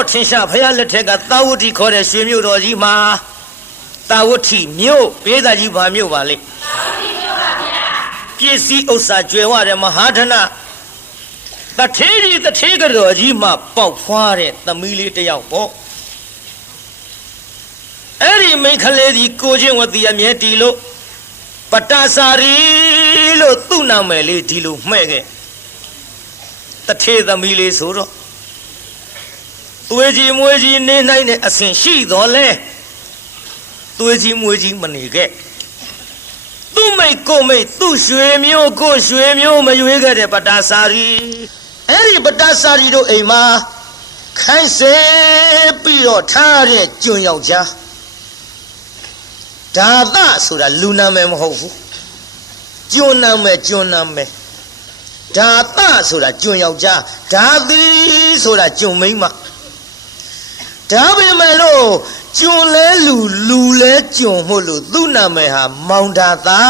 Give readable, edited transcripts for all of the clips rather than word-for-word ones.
တော်ထင်ရှားဖယားလက်ထက်ကသာဝတိခေါ်တဲ့ရွှေမြို့တော်ကြီးမှာသာဝတိမြို့ပေးသားကြီးဘာမြို့ပါလဲပစ္စည်းဥစ္စာကျွယ်ဝတဲ့မဟာဓနတထေးကြီးတထေးကတော်ကြီးမှပေါက်ဖွားတဲ့သမီးလေးတယောက်ပေါ့အဲ့ဒီမိန်းကလေးဒီကိုချင်းဝတီအမြဲတီလို့ပတ္တစာရီလို့သူ့နာမည်လေးဒီလိုမှဲ့ခဲ့တထေးသမီးလေးဆိုတော့သွေးကြီးမွေးကြီးနေနိုင်တဲ့အစဉ်ရှိတော်လဲသွေးကြီးမွေးကြီးမနေခဲ့သူ့မိတ်ကိုမိတ်သူ့ရွှေမျိုးကိုရွှေမျိုးမရွေးခဲ့တဲ့ပတ္တစာရီအဲ့ဒီပတ္တစာရီတို့အိမ်မှာခိုင်းစေပြီးတော့ထားတဲ့ကျွန်းယောက်ျားဒါသဆိုတာလူနာမည်မဟုတ်ဘူးကျွန်းနာမည်ဒါသဆိုတာကျွန်းယောက်ျားဒါသီဆိုတာကျွန်းမိန်းမဒါပေမဲ့လို့ကျွန်းလဲလူလဲကျွန်းမို့လို့သူ့နာမည်ဟာမောင်ဒါသာ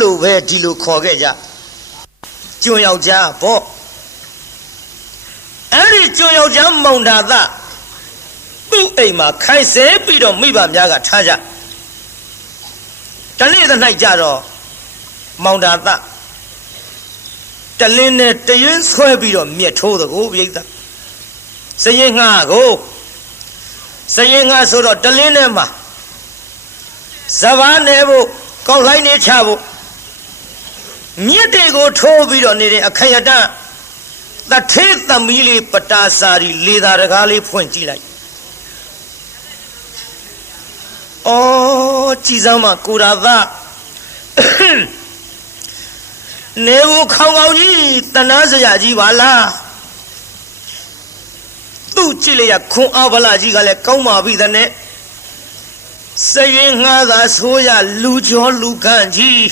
လို့ပဲဒီလိုခေါ်ခဲ့ကြကျွန်းယောက်ျားပေါ့အဲ့ဒီကျွန်းယောက်ျားမောင်ဒါသာသူ့အိမ်မှာခိုင်းဆဲပြီးတော့မိဘများကထားကြတနေ့သ၌ကြတော့မောင်ဒါသာတလင်းနဲ့တရွင်းဆွဲပြီးတော့မြက်ထိုးတဲ့ကိုပြိဿစရင်ငှားကိုစရင်ငှားဆိုတော့တလင်းနဲ့မှာဇဘာနေဖို့ကောက်လိုက်နေချဖို့မြက်တွေကိုထိုးပြီးတော့နေတဲ့အခရတတထေးသမီးလေးပတ္တာစာရီလေသာတကားလေးဖွင့်ကြည့်လိုက်ကြည်စမ်းမကိုရာသားနေဘူးခေါင်ကြီးတနာစရာကြီးပါလားသူ့ကြည့်လိုက်ရခွန်အားဗလာကြီးကလည်းကောင်းပါပြီတဲ့နဲ့စရင်ငှားသာဆိုရလူကျော်လူကန့်ကြီး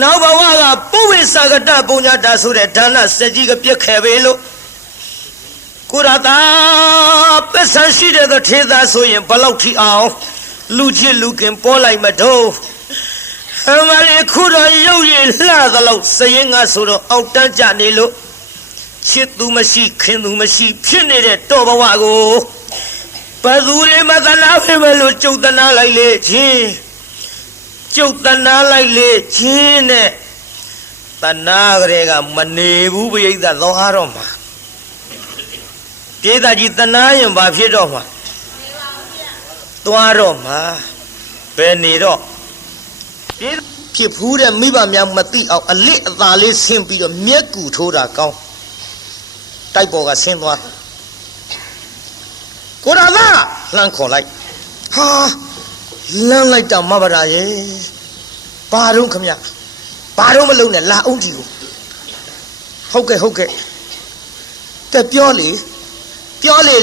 နောက်ဘဝကပုဝေစာကတပုံညာတာဆိုတဲ့ဒါနစက်ကြီးကပြက်ခဲ့ပဲလို့ကိုရာသားပစ္စံရှိတဲ့ထေသားဆိုရင်ဘလောက်ထိအောင်လူချစ်လူခင်ပေါ်လိုက်မတော့အမလေးခုတော့ရုပ်ရည်လှသလောက်စရင်ငါဆိုတော့အောက်တန်းကြနေလို့ချစ်သူမရှိခင်သူမရှိဖြစ်နေတဲ့တော်ဘဝကိုဘသူတွေမသနာဖေမလို့ကျုပ်တနာလိုက်လေချင်းကျုပ်တနာလိုက်လေချင်းနဲ့တနာကလေးကမနေဘူးပြိဿသောဟာတော့မှာပြေးသားကြီးတနာရင်ဘာဖြစ်တော့မှာသွားတော့မှာဘယ်နေတော့ဖြစ်ဖူးတဲ့မိဘများမသိအောင်အလစ်အသာလေးဆင်းပြီးတော့မျက်ကူထိုးတာကောင်းတိုက်ပေါ်ကဆင်းသွားကိုရာသာလှမ်းခေါ်လိုက်ဟာလှမ်းလိုက်တာမဘာရာရဲ့ဘာတော့ခမရဘာတော့မလုံးနဲ့လာအောင်ဒီကိုဟုတ်ကဲ့တက်ပြောလေ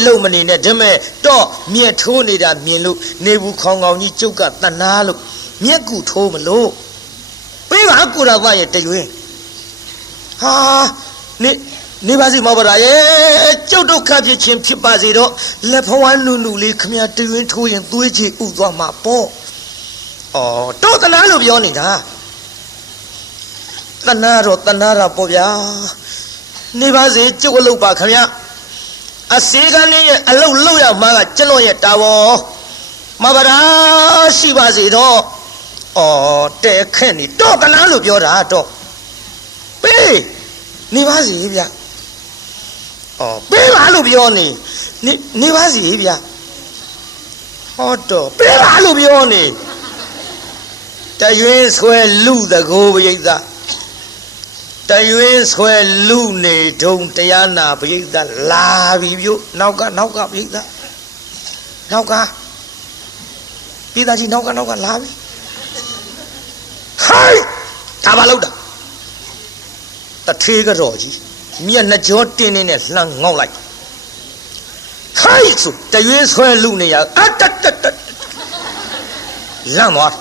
လုံမနေနဲ့ဒါမဲ့တော့မြက်ထိုးနေတာမြင်လို့နေဘူးခေါင်ကြီးကျုပ်ကတနာလို့မြက်ကူထိုးမလို့ပေးပါကိုရာသားရဲ့တရွင်းဟာနေပါစီမဘာရဲ့ကျုပ်တို့ခပ်ဖြစ်ချင်းဖြစ်ပါစေတော့လက်ဖဝန်းနုလေးခမရတရွင်းထိုးရင်သွေးချီဥသွားမှာပေါ့တော့တနာလို့ပြောနေတာတနာတော့တနာတာပေါ့ဗျာနေပါစေကျုပ်အလုပ်ပါခမရအစေကနေရဲ့အလုပ်လုပ်ရမှာကကျွန်တော်ရဲ့တာဝန်မဘာရာရှိပါစေတော့တဲခက်နေတော့ကလားလို့ပြောတာတော့ပေးနေပါစီဗျပေးပါလို့ပြောနေပါစီဗျဟောတော့ပေးပါလို့ပြောနေတရွင်းဆွဲလူတကိုးပရိသတရွင်းဆွဲလူနေတုံတရားနာပရိသလာပြီပြုနောက်ကပရိသနောက်ကပြည်သားကြီးနောက်ကလာပြီဟိုင်းဒါပါလို့တာတထေးကတော့ကြီးမျက်နှကြောတင်းနေနဲ့လှမ်းငေါက်လိုက်ဟိုင်းဆိုတရွင်းဆွဲလူနေရအတလမ်းသွား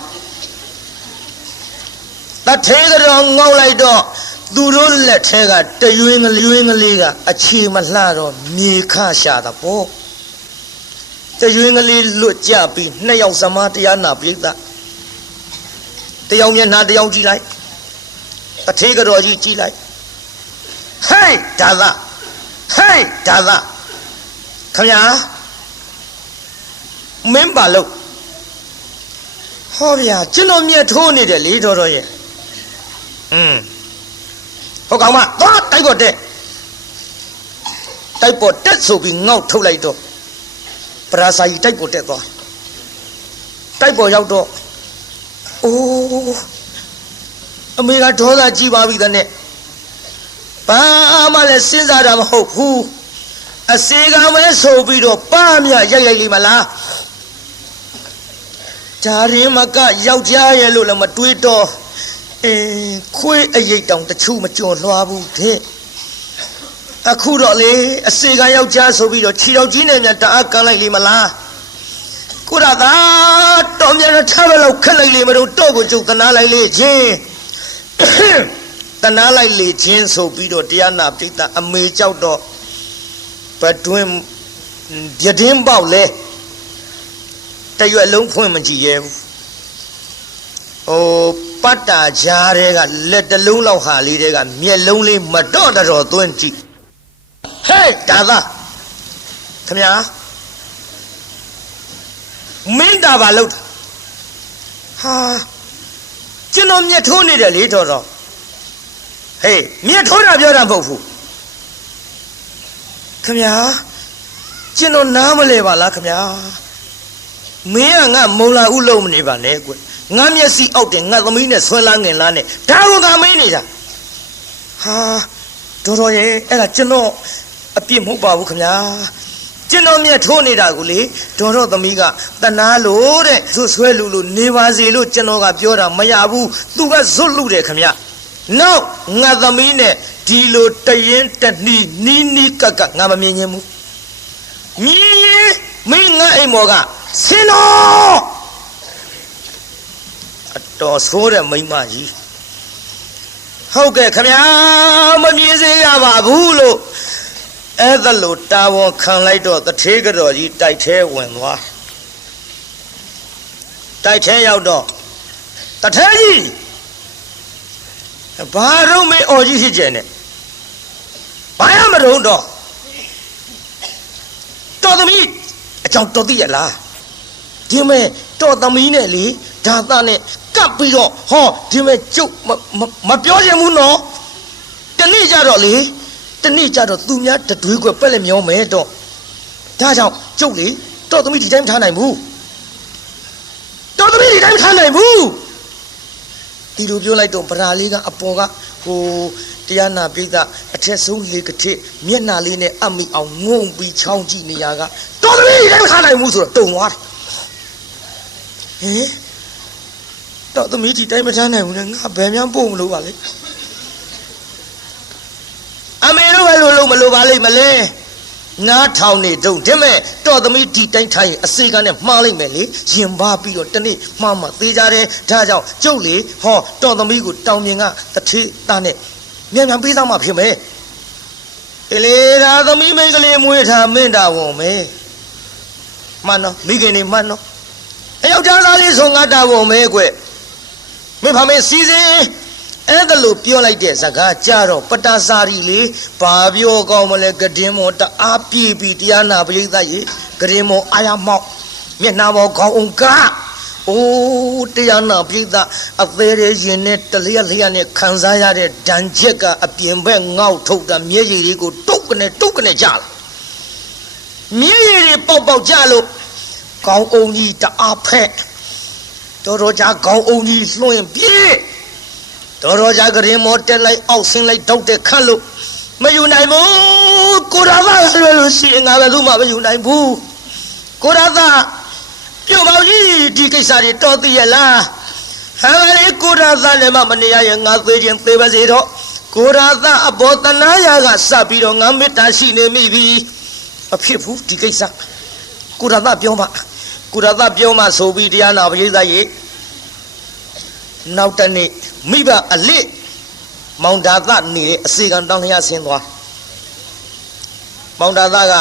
တထေးကတော့ငေါက်လိုက်တော့သူတို့လက်ထဲကတရွင်းကလေးကအခြေမလှတော့မြေခရှာတာပေါ့တရွင်းကလေးလွတ်ကြပြီးနှစ်ယောက်စမားတရားနာပြိဿတယောက်မျက်နှာတယောက်ကြည့်လိုက်တထေးကတော်ကြီးကြည့်လိုက်ဟေးဒါသာ ခမညာမင်းပါလို့ဟောဗျာကျွန်တော်မြတ်ထိုးနေတယ်လေတော်တော်ရဲ့ဟုတ်ကောင်မသွားတိုက်ပေါ်တက်တိုက်ပေါ်တက်ဆိုပြီးငေါက်ထုတ်လိုက်တော့ပရာစာကြီးတိုက်ပေါ်တက်သွားတိုက်ပေါ်ရောက်တော့အိုးအမေကဒေါသကြီးပါပြီတဲ့ဘာမှလည်းစဉ်းစားတာမဟုတ်ဘူးအစေကပဲဆိုပြီးတော့ပါမြရိုက်လိုက်လိမ့်မလားဂျာရင်မကယောက်ျားရဲ့လို့လည်းမတွေးတော့ခွေးအရိတ်တောင်တချို့မကြော်လွှားဘူးတဲ့အခုတော့လေအစေကယောက်ျားဆိုပြီးတော့ခြေတော်ကြီးနဲ့များတအားကန်လိုက်လိမ့်မလားကိုရသာတော်မြတ်ထားပဲလို့ခက်လိုက်လိမ့်မလို့တော့ကိုကျုပ်တနာလိုက်လေချင်းတနာလိုက်လေချင်းဆိုပြီးတော့တရားနာပိဋကအမေကြောက်တော့ဘတွင်းပြတင်းပေါက်လဲတရွက်လုံးဖွင့်မကြည့်ရဲဘူးပတ်တာကြားတွေကလက်တလုံးလောက်ဟာလေးတွေကမျက်လုံးလေးမတော့တော်သွင်းကြည့်ဟဲ့ဒါသာခမညာမင်းတာပါလို့ဟာကျွန်တော်မျက်ထိုးနေတယ်လေတော်တော်ဟေးမျက်ထိုးတာပြောတာမဟုတ်ဘူးခမညာကျွန်တော်နားမလဲပါလားခမညာမင်းကငါမုံလာဥလုံးမနေပါနဲ့ကွငါမျက်စိအောက်တယ်ငါသမီးနဲ့ဆွဲလာငင်လားနဲ့ဒါကမင်းနေတာဟာတော်တော်ရဲ့အဲ့ဒါကျွန်တော်အပြစ်မဟုတ်ပါဘူးခင်ဗျာကျွန်တော်မျက်ထိုးနေတာကိုလေတော်တော်သမီးကတနာလို့တဲ့ဆွဲလူလို့နေပါစေလို့ကျွန်တော်ကပြောတာမရဘူးသူကဇွတ်လူတယ်ခင်ဗျာနောက်ငါသမီးနဲ့ဒီလိုတရင်တနီးကကငါမမြင်ချင်းဘူးမြင်မင်းငါအိမ်မော်ကဆင်းတော့အတော်ဆိုးတဲ့မိမကြီးဟုတ်ကဲ့ခမညာမမြင်စေရပါဘူးလို့အဲ့ဒါလို့တာဝန်ခံလိုက်တော့တထေးကတော်ကြီးတိုက်ထဲဝင်သွားတိုက်ထဲရောက်တော့တထေးကြီးဘာတော့မင်းအော်ကြီးဖြစ်ကျင်နေဘာရမတော့တော်သမီးအကြောင်းတော်သိရလားဒီမဲ့တော်သမီးနဲ့လေဒါသားနဲ့ကပ်ပြီးတော့ဟောဒီမဲ့ကျုပ်မပြောချင်ဘူးနော်တနေ့ကြတော့လေတနေ့ကြတော့သူများတတွေးကွက်ပက်လက်မျောမယ်တော့ဒါကြောင့်ကျုပ်လေတော်သမီးဒီတိုင်းမထားနိုင်ဘူးတော်သမီးဒီတိုင်းမထားနိုင်ဘူးဒီလိုပြောလိုက်တော့ဗရာလေးကအပေါ်ကဟိုတရားနာပိဋကအထက်ဆုံးလေကတိမျက်နှာလေးနဲ့အမိအောင်ငုံပြီးချောင်းကြည့်နေရကတော်သမီးဒီတိုင်းမထားနိုင်ဘူးဆိုတော့တုံသွားတယ်ဟင်တော်သမီးဒီတိုင်းမထားနိုင်ဘူးနဲ့ငါဘယ်မှပို့မလို့ပါလေအမေတို့ပဲလို့မလို့ပါလိမ့်မလဲနားထောင်နေတုံဒီမဲ့တော်သမီးဒီတိုင်းထားရင်အစေကနဲ့မှားလိုက်မယ်လေရင်ပါပြီးတော့တနေ့မှားမှသေးကြတယ်ဒါကြောင့်ကျုပ်လေဟောတော်သမီးကိုတောင်မြင်ကတထေးသားနဲ့မြန်ပေးသားမှဖြစ်မယ်အေးလေဒါသမီးမိန်းကလေးမွေးထားမင်းတာဝန်မယ်မှန်တော့မိခင်နေမှန်တော့အယောက်ျားသားလေးဆိုငါတာဝန်မယ်ကွမင်းဖမေစီစဉ်အဲ့ဒါလို့ပြောလိုက်တဲ့စကားကြတော့ပတ္တစာရီလေဘာပြောကောင်းမလဲကတင်းမောတအားပြေးပြီးတရားနာပရိသတ်ရေကတင်းမောအာရမောက်မျက်နှာပေါ်ခေါင်းအောင်ကအိုးတရားနာပရိသတ်အသေးရရင်နဲ့တလျက်နဲ့ခံစားရတဲ့ဒဏ်ချက်ကအပြင်ဘက်ငေါက်ထုတ်တာမျက်ရည်တွေကိုတုတ်ကနေကြလာမျက်ရည်တွေပေါက်ကြလို့ခေါင်းအောင်ကြီးတအားဖက်တော်ကြာခေါင်းအောင်ကြီးလွှင့်ပြေးတော်ကြာကရင်မောတက်လိုက်အောက်ဆင်းလိုက်တောက်တဲ့ခတ်လို့မယူနိုင်ဘူးကိုရသာဆွဲလို့ရှိရင်ငါလည်းသူ့မှာမယူနိုင်ဘူးကိုရသာပြုတ်ပေါင်းကြီးဒီကိစ္စတွေတော်သိရလားဟာလေကိုရသာလည်းမနေရရင်ငါသေးချင်းသေးပါစေတော့ကိုရသာအဘောတနာယာကစပြီးတော့ငါမေတ္တာရှိနေမိပြီအဖြစ်ဘူးဒီကိစ္စကိုရသာပြောမှဆိုပြီးတရားနာပရိသတ်ရေနောက်တနေ့မိဘအလစ်မောင်ဒါသနေတဲ့အစီကံတောင်းလျာဆင်းသွားမောင်ဒါသက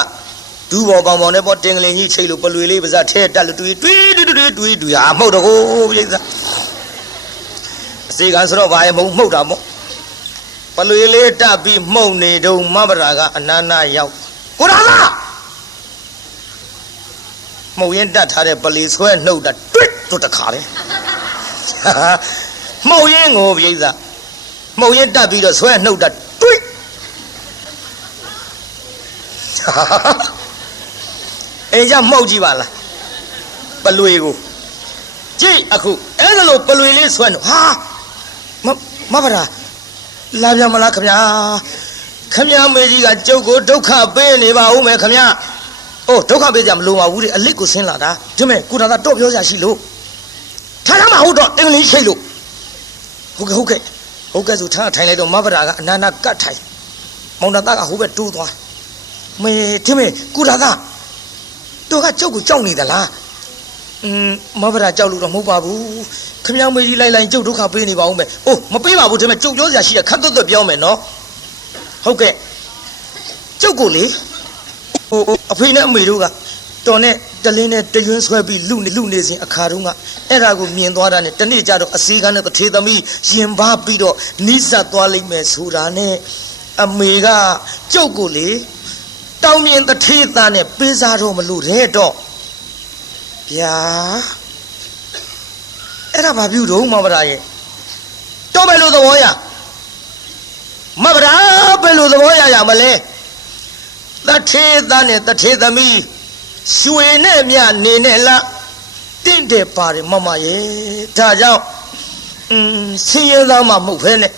ဒူးပေါ်ပေါင်နဲ့ပေါ်တင်ကလေးကြီးချိတ်လို့ပလွေလေးပါးစပ်ထဲတက်လို့တွေးဟာမှုတ်တော့ကိုပြိဿအစီကံဆိုတော့ဘာရဲ့မှုတ်တာမို့ပလွေလေးတက်ပြီးမှုတ်နေတော့မဘရာကအနာနာရောက်ကိုရသာ မှုတ်ရင်တတ်ထားတဲ့ပလီဆွဲနှုတ်တာတွစ်တို့တခါလေမှုတ်ရင်ကိုပြိဿမှုတ်ရင်တတ်ပြီးတော့ဆွဲနှုတ်တာတွစ်အိမ်ကြမှုတ်ကြည့်ပါလားပလွေကိုကြည့်အခုအဲ့ဒါလို့ပလွေလေးဆွဲနှုတ်ဟာမဗရာလာပြန်မလားခင်ဗျာခင်ဗျာမေကြီးကကျုပ်ကိုဒုက္ခပေးနေပါဦးမယ်ခင်ဗျာအိုးဒုက္ခပေးကြမလို့ပါဘူးတဲ့အလစ်ကိုဆင်းလာတာဒီမဲ့ကုဒါသာတော့ပြောကြရှိလို့ထားထားမဟုတ်တော့အင်္ဂလိပ်ရှိလို့ဟုတ်ကဲ့ဆိုထားထိုင်လိုက်တော့မဗရာကအနာနာကတ်ထိုင်မောင်သားကဟိုဘက်တိုးသွားမေဒီမဲ့ကုဒါသာတော့ကကျုပ်ကိုကြောက်နေသလားမဗရာကြောက်လို့တော့မဟုတ်ပါဘူးခင်ဗျာမေကြီးလိုက်ကျုပ်ဒုက္ခပေးနေပါဦးမယ်အိုးမပေးပါဘူးဒီမဲ့ကျုပ်ပြောစရာရှိတယ်ခတ်သွတ်ပြောမယ်နော်ဟုတ်ကဲ့ကျုပ်ကိုလေအဖေနဲ့အမေတို့ကတော်နဲ့တလင်းနဲ့တရွင်းဆွဲပြီးလူနေစဉ်အခါတုန်းကအဲ့ဒါကိုမြင်သွားတာနဲ့တနေ့ကျတော့အစည်းကန်းနဲ့တထေသမီးရင်ပါပြီးတော့နီးစပ်သွားလိမ့်မယ်ဆိုတာနဲ့အမေကကျုပ်ကိုလေတောင်းမြင်တထေသားနဲ့ပေးစားတော့မလို့တဲ့တော့ဗျာအဲ့ဒါဘာပြုတော့မဗရာရဲ့တော့ပဲလို့သဘောရမဗရာပဲလို့သဘောရမလဲတထေသားနဲ့တထေသမီးရွှေနဲ့မြနေနဲ့လားတင့်တယ်ပါတယ်မမရဲ့ဒါကြောင့်ဆင်းရဲသားမှမဟုတ်ဖဲနဲ့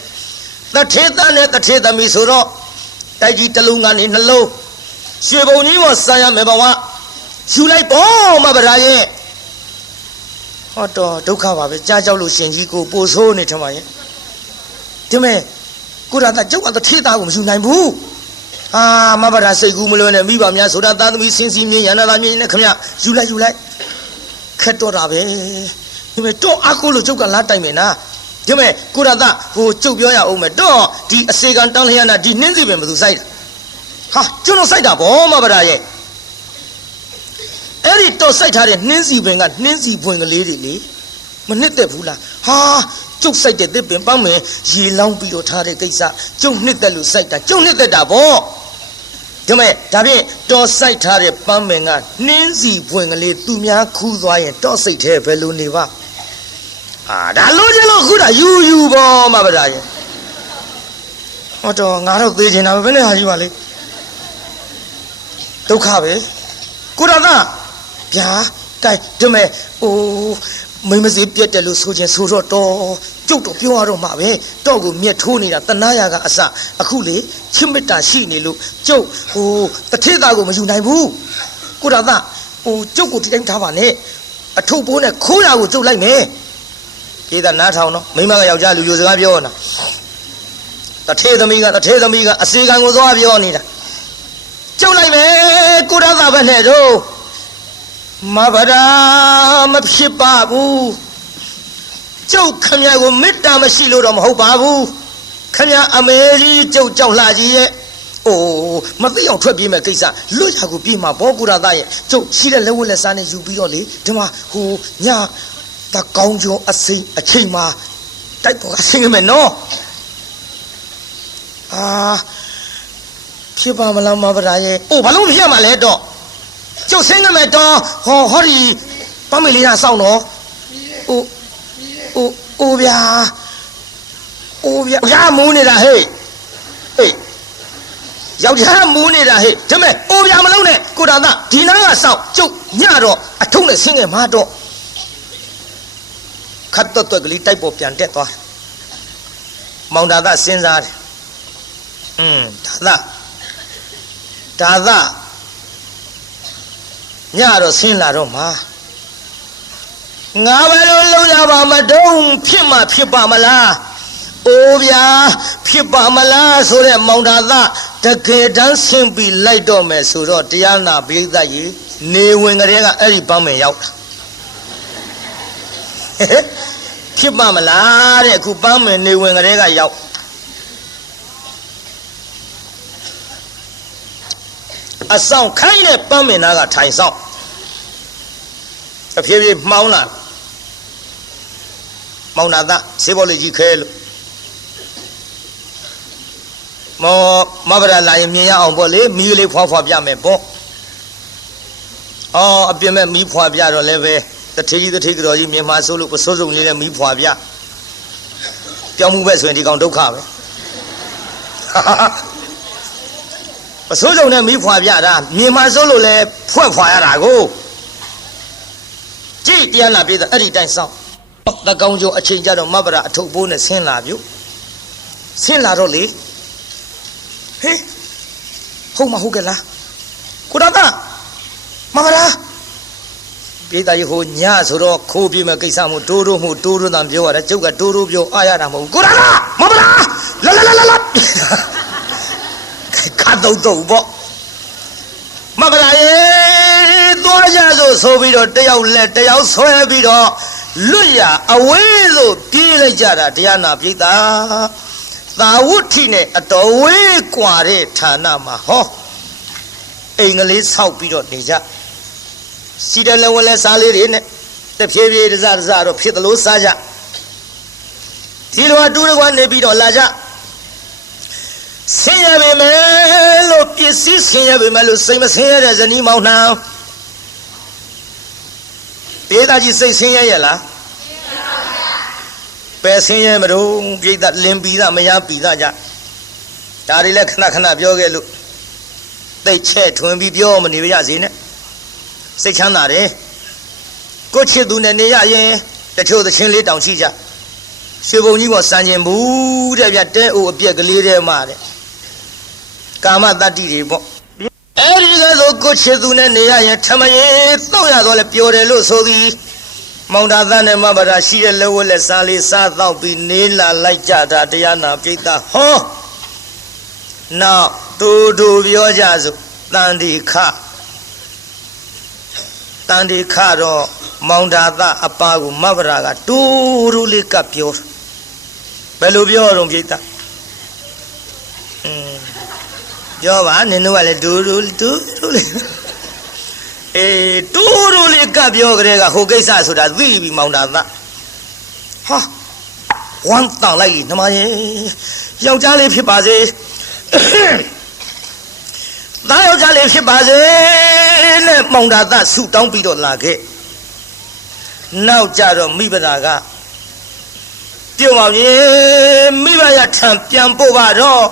တထေသားနဲ့တထေသမီးဆိုတော့တိုက်ကြီးတစ်လုံးကနေနှလုံးရွှေပုံကြီးပေါ်ဆန်းရမယ်ဘဝယူလိုက်ပေါ့မဗရာရဲ့ဟောတော့ဒုက္ခပါပဲကြားကြောက်လို့ရှင်ကြီးကိုပို့ဆိုးနေထမရဲ့ဒီမဲ့ကိုရတာကျုပ်ကတထေသားကိုမယူနိုင်ဘူးမဗရာစိတ်ကူးမလွန်းနဲ့မိဘများဆိုတာသားသမီးစင်းစီမြင်ရနာလာမြင်နဲ့ခမယူလိုက်ခက်တော့တာပဲဒီမဲ့တော့အကိုလို့ကျုပ်ကလာတိုက်မယ်နာဒီမဲ့ကိုရတာဟိုကျုပ်ပြောရအောင်မယ်တော့ဒီအစေကန်တန်းလျာနာဒီနှင်းစီပင်ဘယ်သူစိုက်တာဟာကျွန်တော်စိုက်တာဗောမဗရာရဲ့အဲ့ဒီတော့စိုက်ထားတဲ့နှင်းစီပင်ကနှင်းစီပွင့်ကလေးတွေလေမနစ်သက်ဘူးလားဟာကျုပ်စိုက်တဲ့သစ်ပင်ပန်းမယ်ရေလောင်းပြီးတော့ထားတဲ့ကိစ္စကျုပ်နှစ်သက်လို့စိုက်တာကျုပ်နှစ်သက်တာဗောဒါမဲ့ဒါဖြင့်တော်စိုက်ထားတဲ့ပန်းမင်ကနှင်းစီပွင့်ကလေးသူများခူးသွားရင်တော့စိတ်ထဲဘယ်လိုနေပါဒါလို့ကျလို့ခုတာယူပေါ့မဗရာရဲ့ဟောတော့ငါတော့သေးချင်တာပဲဘယ်နဲ့ဟာကြီးပါလေဒုက္ခပဲကိုရတာဗျာတိုက်ဒါမဲ့မိမစီပြက်တယ်လို့ဆိုချင်းဆိုတော့ကျုပ်တော့ပြောရတော့မှာပဲတော့ကိုမြက်ထိုးနေတာတနာရကအစအခုလေချစ်မေတ္တာရှိနေလို့ကျုပ်တထေသားကိုမယူနိုင်ဘူးကိုရတာကျုပ်ကိုတိတိုင်းထားပါနဲ့အထုပ်ပိုးနဲ့ခိုးရကိုကျုပ်လိုက်မယ်ပြေးတာနားထောင်တော့မိမကယောက်ျားလူယိုစကားပြောနေတာတထေသမီးကအစေကံကိုသွားပြောနေတာကျုပ်လိုက်မယ်ကိုရတာပဲနဲ့တော့မဗရာမဖြစ်ပါဘူးကျုပ်ခမရကိုမေတ္တာမရှိလို့တော့မဟုတ်ပါဘူးခမရအမေကြီးကျုပ်ကြောက်လှကြီးရဲ့မသိအောင်ထွက်ပြေးမဲ့ကိစ္စလွတ်ရကိုပြေးမှာဘောကုရသားရဲ့ကျုပ်ရှိတဲ့လက်ဝတ်လက်စားနဲ့ယူပြီးတော့လေဒီမှာညတကောင်းကျော်အစိမ့်အချိန်မှာတိုက်ပေါ်ကဆင်းရမယ်နော်ဖြစ်ပါမလားမဗရာရဲ့ဘာလို့မဖြစ်မှာလဲတော့ကျုပ်ဆင်းရမယ်တော့ဟောဒီပမေလေးကစောင့်တော့ဗျာရမူးနေတာဟေးယောက်ျားမူးနေတာဟေးဒါမဲ့ဗျာမလုံးနဲ့ကိုတာသားဒီနားကစောင့်ကျုပ်ညတော့အထုံးနဲ့ဆင်းငယ်မှာတော့ခတ်တော့ကလေးတိုက်ပေါ်ပြန်တက်သွားမောင်တာသားစဉ်းစားတယ်ဒါသားညတော့ဆင်းလာတော့မှာငါပဲလို့လုံရပါမတုံးဖြစ်မှဖြစ်ပါမလားဗျာဖြစ်ပါမလားဆိုတဲ့မောင်တာသားတကယ်တမ်းဆင်းပြီးလိုက်တော့မယ်ဆိုတော့တရားနာပိဋကရေနေဝင်ကလေးကအဲ့ဒီပန်းမင်ရောက်တာဖြစ်ပါမလားတဲ့အခုပန်းမင်နေဝင်ကလေးကရောက်အဆောင်ခိုင်းတဲ့ပန်းမင်သားကထိုင်ဆောင်အဖြည်းဖြည်းမှောင်းလာမောင်နာသားစေဘောလေးကြီးခဲလို့မဗရာလာရင်မြင်ရအောင်ပေါ့လေမီးလေးဖွားဖွားပြမယ်ပေါ့ အော်အပြစ်မဲ့မီးဖွာပြတော့လည်းပဲတထေးကြီးကြော်ကြီးမြန်မာဆိုလို့ပစိုးစုံလေးနဲ့မီးဖွာပြပြောင်းမှုပဲဆိုရင်ဒီကောင်ဒုက္ခပဲပစိုးစုံနဲ့မီးဖွာပြတာမြန်မာဆိုလို့လည်းဖွဲ့ဖွာရတာကိုကြည့်တရားနာပြေးတာအဲ့ဒီတိုင်းစောင့်တကောင်ကျော်အချိန်ကြတော့မဘရာအထုပ်ပိုးနဲ့ဆင်းလာပြုဆင်းလာတော့လေဟေးဟုတ်မဟုတ်ကလားကိုတော်သားမမလားပြေးတာကြီးဟိုညဆိုတော့ခိုးပြေးမဲ့ကိစ္စမို့တိုးတိုးတန်ပြောရတယ်ကျုပ်ကတိုးပြောအားရတာမဟုတ်ကိုတော်သားမမလားလာခါတော့ပေါ့မမလားရေသွားကြဆိုပြီးတော့တယောက်လက်တယောက်ဆွဲပြီးတော့လွတ်ရအဝေးသို့ပြေးလိုက်ကြတာတရားနာပြေးတာသာဝုဋ္ဌိနဲ့အတော်ဝေးกว่าတဲ့ဌာနမှာဟောအိမ်ကလေးဆောက်ပြီးတော့နေကြစီတလည်းဝလဲစားလေးတွေနဲ့တဖြည်းဖြည်းတစတော့ဖြစ်သလိုစားကြဒီလိုအတူတကွနေပြီးတော့လာကြဆင်းရဲပေမဲ့လို့ပစ္စည်းဆင်းရဲပေမဲ့လို့စိတ်မဆင်းရဲတဲ့ဇနီးမောင်နှံပြေးသားကြီးစိတ်ဆင်းရဲရဲ့လားပယ်ဆင်းရဲမလို့ပြိတ္တလင်းပြီးသားမရပြီးသားကြဒါတွေလည်းခဏပြောခဲ့လို့တိတ်ချဲ့ထွင်ပြီးပြောမနေပါရစေနဲ့စိတ်ချမ်းသာတယ်ကိုချစ်သူနဲ့နေရရင်တချို့သချင်းလေးတောင်ရှိကြရွှေဘုံကြီးပေါ်စံကျင်ဘူးတဲ့ဗျတဲအိုအပြက်ကလေးတဲ့မှာတဲ့ကာမတတ္တိတွေပေါ့အဲ့ဒီကဆိုကိုချစ်သူနဲ့နေရရင်ထမရင်တော့ရတော့လဲပျော်တယ်လို့ဆိုသည်မောင်တာသားနဲ့မဘာသာရှိတဲ့လက်ဝက်လက်စားလေးစားတော့ပြီးနေလာလိုက်ကြတာတရားနာပြိတ္တာဟောနောက်တူပြောကြစို့တန်ဒီခတော့မောင်တာသားအပါကိုမဘာသာကတူလေးကပြောဘယ်လိုပြောတော့ပြိတ္တာပြောပါနင်တို့ကလည်းတူလေးတူလေးကပြောကြတဲ့ကဟိုကိစ္စဆိုတာသိပြီမောင်တာသားဟာဝမ်းတောင်လိုက်နှမရဲ့ယောက်ျားလေးဖြစ်ပါစေသားယောက်ျားလေးဖြစ်ပါစေနဲ့မောင်တာသားဆူတောင်းပြီးတော့လာခဲ့နောက်ကြတော့မိဘတာကပြုံအောင်ရင်မိဘရထံပြန်ပို့ပါတော့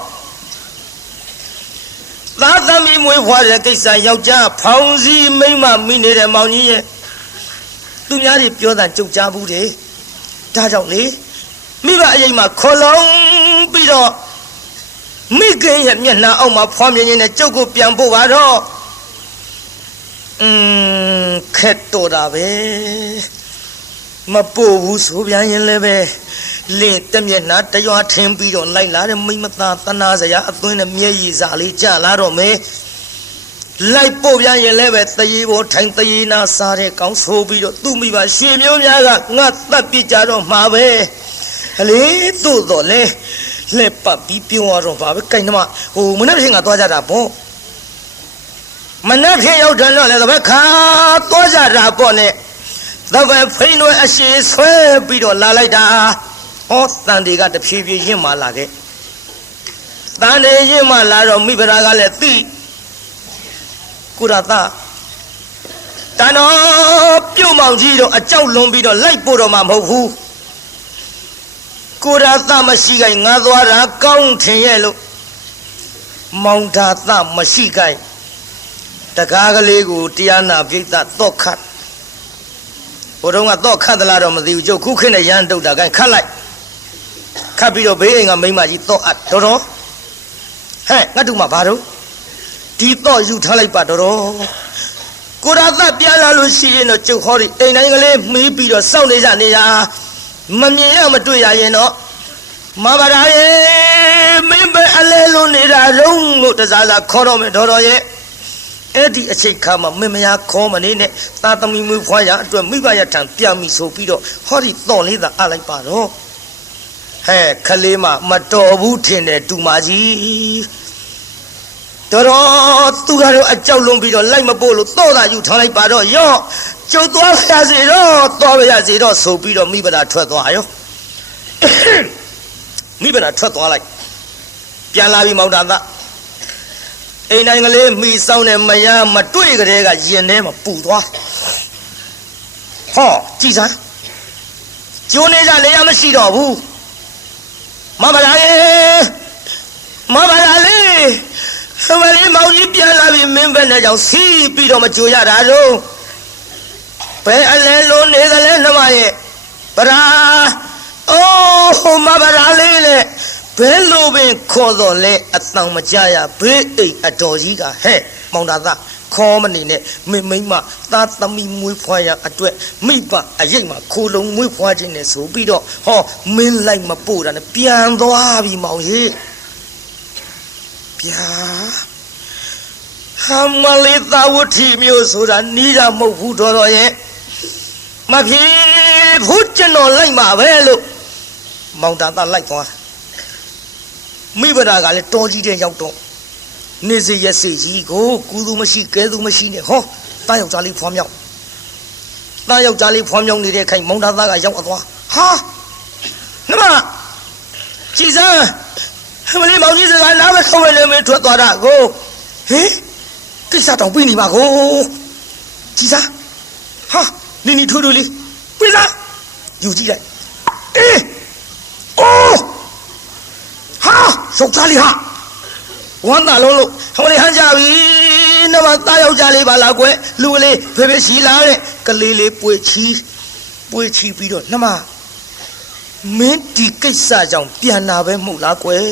သားသမီးမွေးဖွားတဲ့ကိစ္စယောက်ျားဖောင်စည်းမိမ့်မမိနေတဲ့မောင်ကြီးရဲ့သူများတွေပြောတာကြုတ်ကြားဘူးတယ်ဒါကြောင့်လေမိဘအရင်မှာခေါ်လုံးပြီးတော့မိခင်ရဲ့မျက်နှာအောက်မှာဖွားမြင်နေတဲ့ကျုပ်ကိုပြန်ပို့ပါတော့ခက်တော်တာပဲမပို့ဘူးဆိုပြန်ရင်လည်းပဲလင်းတမျက်နှာတရွာထင်းပြီးတော့လိုက်လာတဲ့မိမသားတနာစရာအသွင်းနဲ့မျက်ရည်စာလေးကြလာတော့မယ်လိုက်ပို့ပြန်ရင်လည်းပဲတရေပေါ်ထိုင်တရေနာစားတဲ့ကောင်းဆိုပြီးတော့သူ့မိဘရွှေမျိုးများကငါတတ်ပြကြတော့မှာပဲအလေသို့တော့လေလက်ပတ်ပြီးပြုံးရတော့ပါပဲကြိုင်နှမဟိုမနေ့ကသွားကြတာပေါ့မနေ့ကရောက်တယ်တော့လေတပည့်ခါသွားကြတာပေါ့နဲ့တပည့်ဖိန်းတွေအရှိဆွဲပြီးတော့လာလိုက်တာဟောတန်တွေကတဖြည်းဖြည်းရင့်မာလာခဲ့တန်တွေရင့်မာလာတော့မိဖုရားကလည်းသိကုရသတန်တော်ပြုတ်မောင်ကြီးတော့အကြောက်လွန်ပြီးတော့လိုက်ပို့တော့မှမဟုတ်ဘူးကုရသမရှိခိုင်ငါသွားတာကောင်းထင်ရဲ့လို့မောင်ဒါသမရှိခိုင်တကားကလေးကိုတရားနာပြိတ္တတော့ခတ်ဘုရားကတော့ခတ်သလားတော့မသိဘူးကျုပ်ခုခင်းနဲ့ရန်တုတ်တာခိုင်ခတ်လိုက်ခတ်ပြီးတော့ဘေးအိမ်ကမိမကြီးတော့အပ်တော်ဟဲ့ငါတို့မှဘာတော့ဒီတော့ယူထားလိုက်ပါတော်ကိုရသပြန်လာလို့ရှိရင်တော့ကျုပ်ဟောဒီအိမ်တိုင်းကလေးမီးပြီးတော့စောင့်နေကြနေရမမြင်ရမတွေ့ရရင်တော့မဘာရာရဲ့မင်းပဲအလဲလုံးနေတာရုံးလို့တစားစားခေါ်တော့မယ်တော်ရဲ့အဲ့ဒီအချိန်ခါမှာမင်းမယားခေါ်မနေနဲ့သာသမီမွေးဖွားရအတွက်မိဘရထံပြန်ပြီဆိုပြီးတော့ဟောဒီတော့လေးသာအလိုက်ပါတော့ဟဲ့ခလေးမမတော်ဘူးထင်တယ်တူမကြီးတော်သူကတော့အကြောက်လွန်ပြီးတော့လိုက်မပို့လို့တော့တာယူထားလိုက်ပါတော့ရော့ကျုပ်သွားရစီတော့သွားရစီတော့ဆိုပြီးတော့မိဘတာထွက်သွားရောမိဘတာထွက်သွားလိုက်ပြန်လာပြီမောင်တာသ အိမ်တိုင်းကလေးမိဆောင်တဲ့မယားမတွေ့ကြတဲ့ကရင်ထဲမှာပူသွားဟောကြည်စမ်းကျိုးနေကြလေရမရှိတော့ဘူးမမလာလေမမလာလေဟိုမလေးမောင်ကြီးပြန်လာပြီမင်းဘက်နဲ့ကြောင့်စီးပြီးတော့မကြိုရတာတော့ဘယ်အလဲလုံးနေသလဲနှမရဲ့ဗရာအိုးဟိုမဗရာလေးလေဘယ်လိုပင်ခေါ်တော့လဲအတန်မကြရဘေးအိမ်အတော်ကြီးကဟဲ့မောင်တာသားခေါ်မနေနဲ့မင်းမိမသားသမီးမွေးဖွားရအတွက်မိဘအရိတ်မှာခိုးလုံးမွေးဖွားခြင်းနဲ့ဆိုပြီးတော့ဟောမင်းလိုက်မပို့တာနဲ့ပြန်သွားပြီမောင်ကြီးဗျာဟာမလေးသာဝတိမျိုးဆိုတာနီးတာမဟုတ်ဘူးတော်ရဲ့မဖြစ်ဘူးကျွန်တော်လိုက်မှာပဲလို့မောင်တာသားလိုက်သွားမိဘသားကလည်းတော်ကြီးတဲ့ရောက်တော့နေစေရစေကြီးကိုကူသူမရှိကဲသူမရှိနဲ့ဟောတားယောက်ျားလေးဖွားမြောက်တားယောက်ျားလေးဖွားမြောက်နေတဲ့ခိုင်မောင်တာသားကရောက်သွားဟာနမကြည်စမ်းမလေးမောင်ကြီးစကားနားမခေါ်ရလေမင်းထွက်သွားတာကိုဟင်ကိစ္စတောင်ပြီးနေပါကိုကြည်စမ်းဟာနင်းနီထိုးထိုးလေးပြီးစားယူကြည့်လိုက်အေးအိုးဟာယောက်ျားလေးဟာဝမ်းသာလုံးလို့ဟိုလေဟန်ကြပြီနမသားယောက်ျားလေးပါလားကွယ်လူကလေးဖေဖေရှိလာတဲ့ကလေးလေးပွေချီပြီးတော့နှမမင်းဒီကိစ္စကြောင့်ပြန်လာပဲမဟုတ်လားကွယ်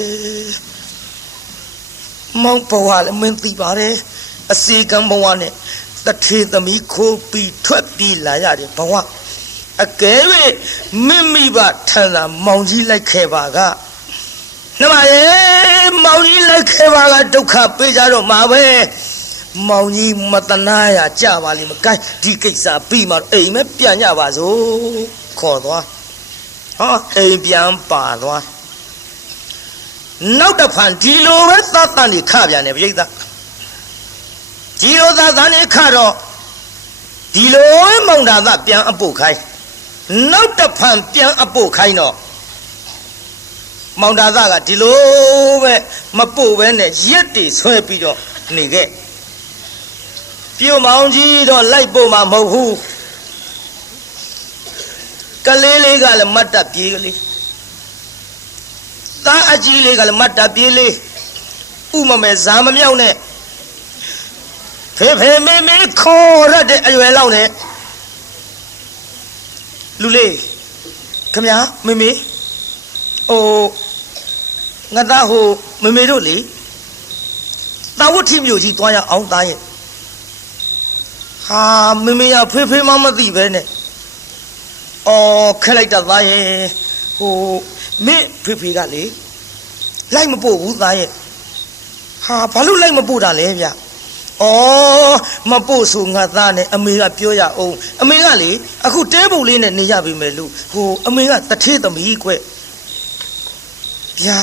မောင်ဘဝလည်းမင်းသိပါတယ်အစီကံဘဝနဲ့တထေသမီးခိုးပြီးထွက်ပြေးလာရတယ်ဘဝအကယ်၍မိမိဘထန်သာမောင်ကြီးလိုက်ခဲ့ပါကနှမရဲ့မောင်ကြီးလိုက်ခဲ့ပါကဒုက္ခပေးကြတော့မှာပဲမောင်ကြီးမတနာရကြပါလိမ့်မကိုင်းဒီကိစ္စပြီးမှအိမ်မဲပြန်ကြပါစို့ခေါ်သွားဟောအိမ်ပြန်ပါသွားနောက်တစ်ဖန်ဒီလိုပဲသတ်တန်နေခပြန်တယ်ပြိဿဒီလိုသတ်တန်နေခတော့ဒီလိုမောင်တာသပြန်အပုတ်ခိုင်းနောက်တစ်ဖန်ပြန်အပုတ်ခိုင်းတော့မောင်တာသကဒီလိုပဲမပုတ်ပဲနဲ့ရက်တွေဆွဲပြီးတော့နေခဲ့ပြုံမောင်ကြီးတော့လိုက်ပို့မှာမဟုတ်ဘူးကလေးလေးကလည်းမတ်တပ်ပြေးကလေးသားအကြီးလေးကလည်းမတ်တပ်ပြေးလေးဥမမဲဇာမမြောက်နဲ့ဖေဖေမေမေခေါ်ရတဲ့အရွယ်လောက်နဲ့လူလေးခမမေမေအိုငါသားဟိုမေမေတို့လေတာဝတ်ထီမျိုးကြီးသွားရအောင်သားရဲ့ဟာမေမေရဖေဖေမမသိပဲနဲ့အော်ခက်လိုက်တာသားရဲ့ဟိုမင်းဖေဖေကလေလိုက်မပို့ဘူးသားရဲ့ဟာဘာလို့လိုက်မပို့တာလဲဗျအော်မပို့ဆိုငါသားနဲ့အမေကပြောရအောင်အမေကလေအခုတဲပုံလေးနဲ့နေရပြီမယ်လို့ဟိုအမေကတထေးသမီးကွဗျာ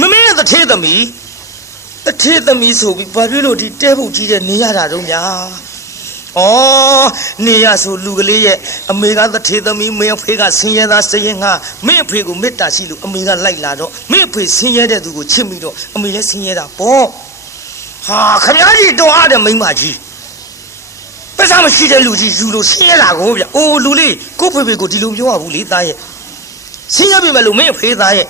မမေရဲ့တထေးသမီးဆိုပြီးဘာဖြစ်လို့ဒီတဲပုံကြီးတဲ့နေရတာတော့များဩနေရဆိုလူကလေးရဲ့အမေကတထေးသမီးမင်းအဖေကဆင်းရဲသားစရင်ငါမင်းအဖေကိုမေတ္တာရှိလို့အမေကလိုက်လာတော့မင်းအဖေဆင်းရဲတဲ့သူကိုချစ်မိတော့အမေလည်းဆင်းရဲတာပေါ့ဟာခမကြီးတော်အားတဲ့မိန်းမကြီးပစ္စမရှိတဲ့လူကြီးယူလို့ဆင်းရဲတာကိုဗျအိုးလူလေးကိုဖေဖေကိုဒီလိုပြောရဘူးလေသားရဲ့ဆင်းရဲပြီမဲ့လို့မင်းအဖေသားရဲ့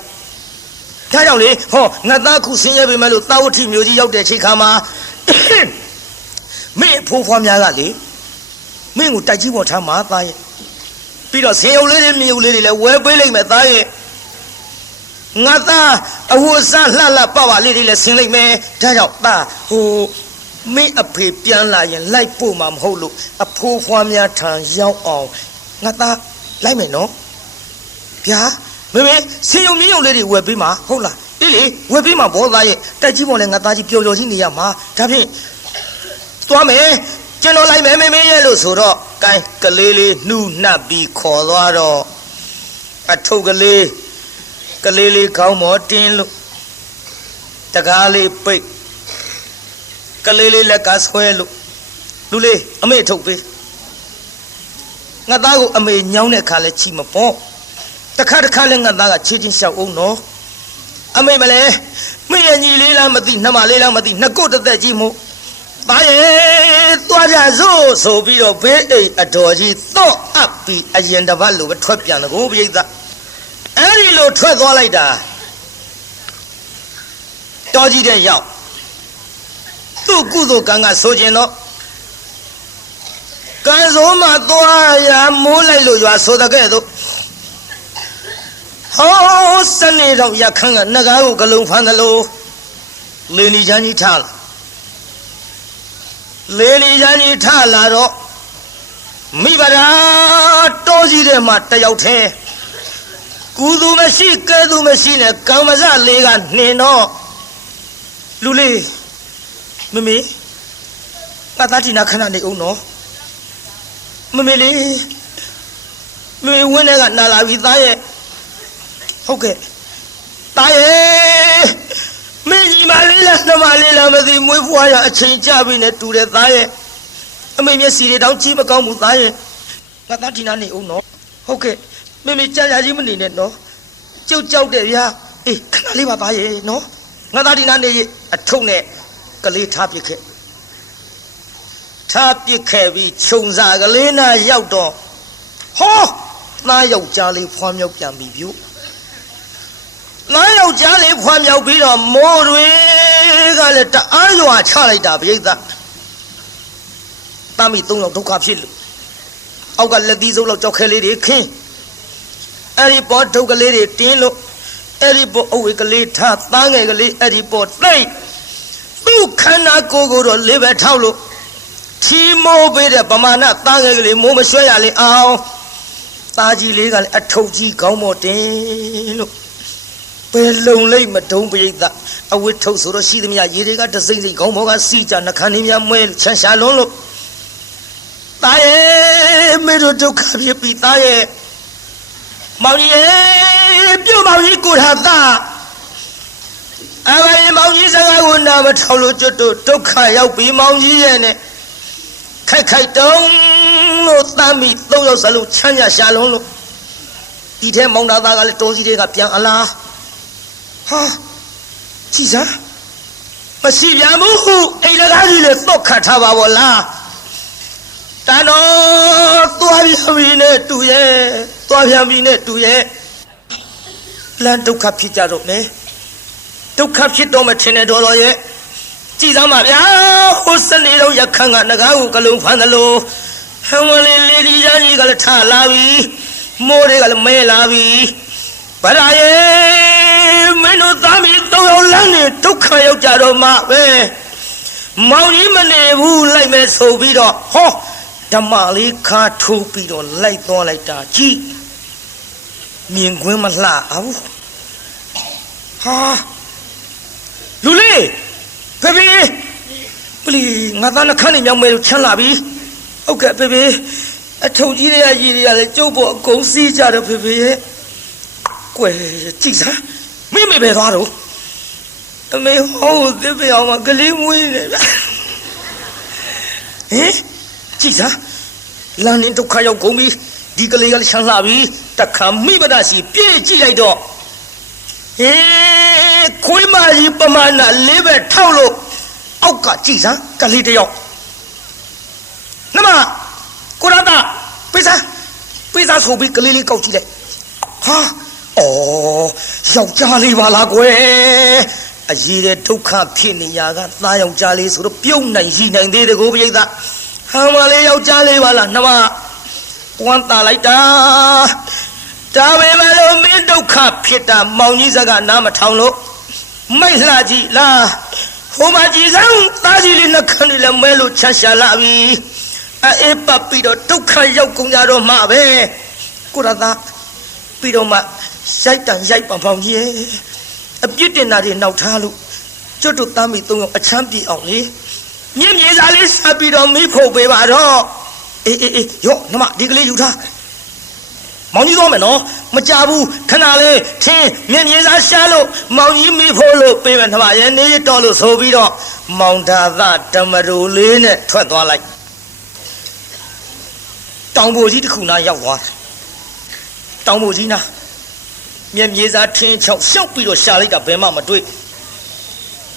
ဒါကြောင့်လေဟောငါသားခုဆင်းရဲပြီမဲ့လို့တာဝတိမျိုးကြီးရောက်တဲ့ချိန်ခါမှာမင်းဖိုးဖွားများကလေမင်းကိုတိုက်ကြီးပေါ်ထားမှာသားရဲ့ပြီးတော့ဆင်းရုပ်လေးတွေမြေုပ်လေးတွေလည်းဝဲပေးလိုက်မယ်သားရဲ့ငါသားအဝတ်စားလှလှပပလေးတွေလည်းဆင်းလိုက်မယ်ဒါကြောင့်သားဟိုမင်းအဖေပြန်လာရင်လိုက်ပို့မှာမဟုတ်လို့အဖိုးဖွားများထံရောက်အောင်ငါသားလိုက်မယ်နော်ဗျာမေမေဆင်းရုံမြင်းရုံလေးတွေဝယ်ပေးမှာဟုတ်လားအေးလေဝယ်ပေးမှာဘောသားရဲ့တိုက်ကြီးပေါ်လည်းငါသားကြီးပျော်ပျော်ကြီးနေရမှာဒါဖြင့်သွားမယ်ကျွန်တော်လိုက်မယ်မေမေရဲ့လို့ဆိုတော့ကိုင်းကလေးလေးနှူးနှပ်ပြီးခေါ်သွားတော့အထုပ်ကလေးခေါင်းမော်တင်းလို့တကားလေးပိတ်ကလေးလေးလက်ကဆွဲလို့လူလေးအမေထုတ်ပေးငါသားကိုအမေညောင်းတဲ့အခါလဲချီမပေါ့တခါလည်းငါသားကချီချင်းလျှောက်အောင်နော် အမေမလဲမင်းရဲ့ညီလေးလားမသိနှမလေးလားမသိနှစ်ကိုတစ်သက်ကြီးမို့သားရဲ့သွားကြစို့ဆိုပြီးတော့ဘေးအိမ်အတော်ကြီးတော့အပ်ပြီးအရင်တစ်ပတ်လိုပဲထွက်ပြန်တယ်ကိုပြိဿအဲ့ဒီလိုထွက်သွားလိုက်တာတော်ကြီးတဲ့ရောက်သူ့ကုသိုလ်ကံကဆိုခြင်းတော့ကံဆိုးမှသွားရမိုးလိုက်လို့ရွာဆိုတဲ့ကဲ့သို့ဟောစနေတော့ရခန်းကနဂါးကိုဂလုံးဖမ်းတယ်လို့လေနီချမ်းကြီးထားလာလေနီချမ်းကြီးထားလာတော့မိဘရာတောကြီးတဲ့မှာတယောက်ထဲကုသူမရှိကဲသူမရှိနဲ့ကံမစလေးကနှင်တော့လူလေးမမေငါသားတီနာခဏနေအောင်နော်မမေလေးမမေဝင်းထဲကနာလာပြီသားရဲ့ဟုတ်ကဲ့သားရဲ့မင်းကြီးမလေးလားနှမလေးလားမသိမွေးဖွားရအချိန်ကြပြီနဲ့တူတယ်သားရဲ့အမေမျက်စီတွေတောင်ကြည့်မကောင်းဘူးသားရဲ့ငါသားတီနာနေအောင်နော်ဟုတ်ကဲ့မမေကြာကြာကြီးမနေနဲ့နော်ကြောက်ကြောက်တယ်ဗျာအေးခဏလေးပါသားရဲ့နော်ငါသားတီနာနေရအထုပ်နဲ့ကလေးထားပစ်ခဲ့ထားပစ်ခဲ့ပြီးခြုံစာကလေးနာရောက်တော့ဟောသားယောက်ျားလေးဖွားမြောက်ပြန်ပြီပြုသားယောက်ျားလေးဖွားမြောက်ပြီးတော့မိုးတွေကလည်းတအားရွာချလိုက်တာပြိဿတာမိ၃ယောက်ဒုက္ခဖြစ်လို့အောက်ကလက်သီးစုပ်လောက်ကြောက်ခဲလေးတွေခင်းအဲ့ဒီပေါ်ဒုက္ခလေးတွေတင်းလို့အဲ့ဒီပေါ်အဝေကလေးထားသားငယ်ကလေးအဲ့ဒီပေါ်သိမ့်သူ့ခန္ဓာကိုယ်ကိုတော့လေးပဲထောက်လို့ချီမိုးပေးတဲ့ပမာဏသားငယ်ကလေးမိုးမရွှဲရလေအောင်သားကြီးလေးကလည်းအထုပ်ကြီးကောင်းမော်တင်လို့ဘယ်လုံလိုက်မတုံးပြိဿအဝတ်ထုတ်ဆိုတော့ရှိသမျှရေတွေကတစိမ့်စိမ့်ကောင်းမော်ကစီကြနှခမ်းလေးများမွဲချမ်းရှာလွန်းလို့သားရဲ့မေတို့ဒုက္ခဖြစ်ပြီးသားရဲ့မောင်ကြီးရဲ့ပြုတ်မောင်ကြီးကိုထားသားအဘိုင်မောင်ကြီးစကားကိုနားမထောင်လို့ကျွတ်တို့ဒုက္ခရောက်ပြီးမောင်ကြီးရဲ့နဲ့ခိုက်ခိုက်တုံးလို့တမ်းပြီး၃ယောက်စလုံးချမ်းရရှာလုံးလို့ဒီထဲမောင်သားကလည်းတောစီတွေကပြန်အလားဟာကြည်စားမရှိပြန်ဘူးအိမ်တကားကြီးလည်းတော့ခတ်ထားပါဘောလားတန်တော်သွားပြန်ပြီနဲ့တူရဲ့သွားပြန်ပြီနဲ့တူရဲ့လမ်းဒုက္ခဖြစ်ကြတော့မယ်ဒုက္ခဖြစ်တော့မှထင်တယ်တော်ရဲ့ကြည်သားပါဗျာဟိုစနေတော့ရခန်းကနဂါးကိုကလုံးဖမ်းတယ်လို့ဟမ်ဝလေးလေးဒီကြီးကလည်းထလာပြီမိုးတွေကလည်းမဲလာပြီဗရာရဲ့မင်းတို့သားမီး၃ယောက်လမ်းနဲ့ဒုက္ခရောက်ကြတော့မှပဲမောင်ကြီးမနေဘူးလိုက်မယ်ဆိုပြီးတော့ဟောဓမ္မလေးခါထိုးပြီးတော့လိုက်သွားလိုက်တာကြည်မြင်ကွင်းမလှအောင်ဟာလူလေးဖေဖေပလီငါသားနှခမ်းနေမြောက်မဲလို့ချမ်းလာပြီဟုတ်ကဲ့ဖေဖေအထုပ်ကြီးတွေကရည်တွေကလည်းကျုပ်ပေါ်အကုန်စီးကြတယ်ဖေဖေရဲ့ကွယ်ကြည့်စားမိမေပဲသွားတော့အမေဟောသစ်ပြောင်းမှာကလေးမွေးနေဗျဟင်ကြည့်စားလမ်းနေဒုက္ခရောက်ကုန်ပြီဒီကလေးကလည်းချမ်းလာပြီတခါမိဘဒစီပြေးကြည့်လိုက်တော့ဟေးခွေးမကြီးပမာဏလေးပဲထောက်လို့အောက်ကကြည်စမ်းကလေးတယောက်နမကိုရတာပိစာဆိုပြီးကလေးလေးကောက်ကြည့်လိုက်ဟာအော်ယောက်ျားလေးပါလားကွယ်အရေးတဲ့ဒုက္ခဖြစ်နေရကသားယောက်ျားလေးဆိုတော့ပြုံးနိုင်ရှိနိုင်သေးတယ်ကိုပြိဿဟာမလေးယောက်ျားလေးပါလားနမပွမ်းတာလိုက်တာဒါပေမဲ့လို့မင်းဒုက္ခဖြစ်တာမောင်ကြီးစကားနားမထောင်လို့မိတ်လှကြည့်လားဟိုမှာကြည်စမ်းသားကြီးလေးနှခမ်းလေးလည်းမဲလို့ချမ်းရှာလာပြီအေးပတ်ပြီးတော့ဒုက္ခရောက်ကုန်ကြတော့မှပဲကိုရသားပြီးတော့မှရိုက်တန်ရိုက်ပန်ဖောင်ကြီးအပြစ်တင်တာတွေနောက်ထားလို့ကျွတ်တို့သားမိ၃ယောက်အချမ်းပြေအောင်လေမြင့်မြေစာလေးဆက်ပြီးတော့မိဖို့ပေးပါတော့အေးရော့နမဒီကလေးယူထားမောင်ကြီးသွားမယ်နော်မကြဘူးခဏလေးထင်းမြင်မြေစားရှားလို့မောင်ကြီးမိဖို့လို့ပေးမယ်နှမရဲ့နေတော့လို့ဆိုပြီးတော့မောင်ဒါသဓမ္မရူလေးနဲ့ထွက်သွားလိုက်တောင်ပေါ်ကြီးတစ်ခုနာရောက်သွားတောင်ပေါ်ကြီးနာ မျက်မြေစားထင်းချောက်ရှောက်ပြီးတော့ရှာလိုက်တာဘယ်မှမတွေ့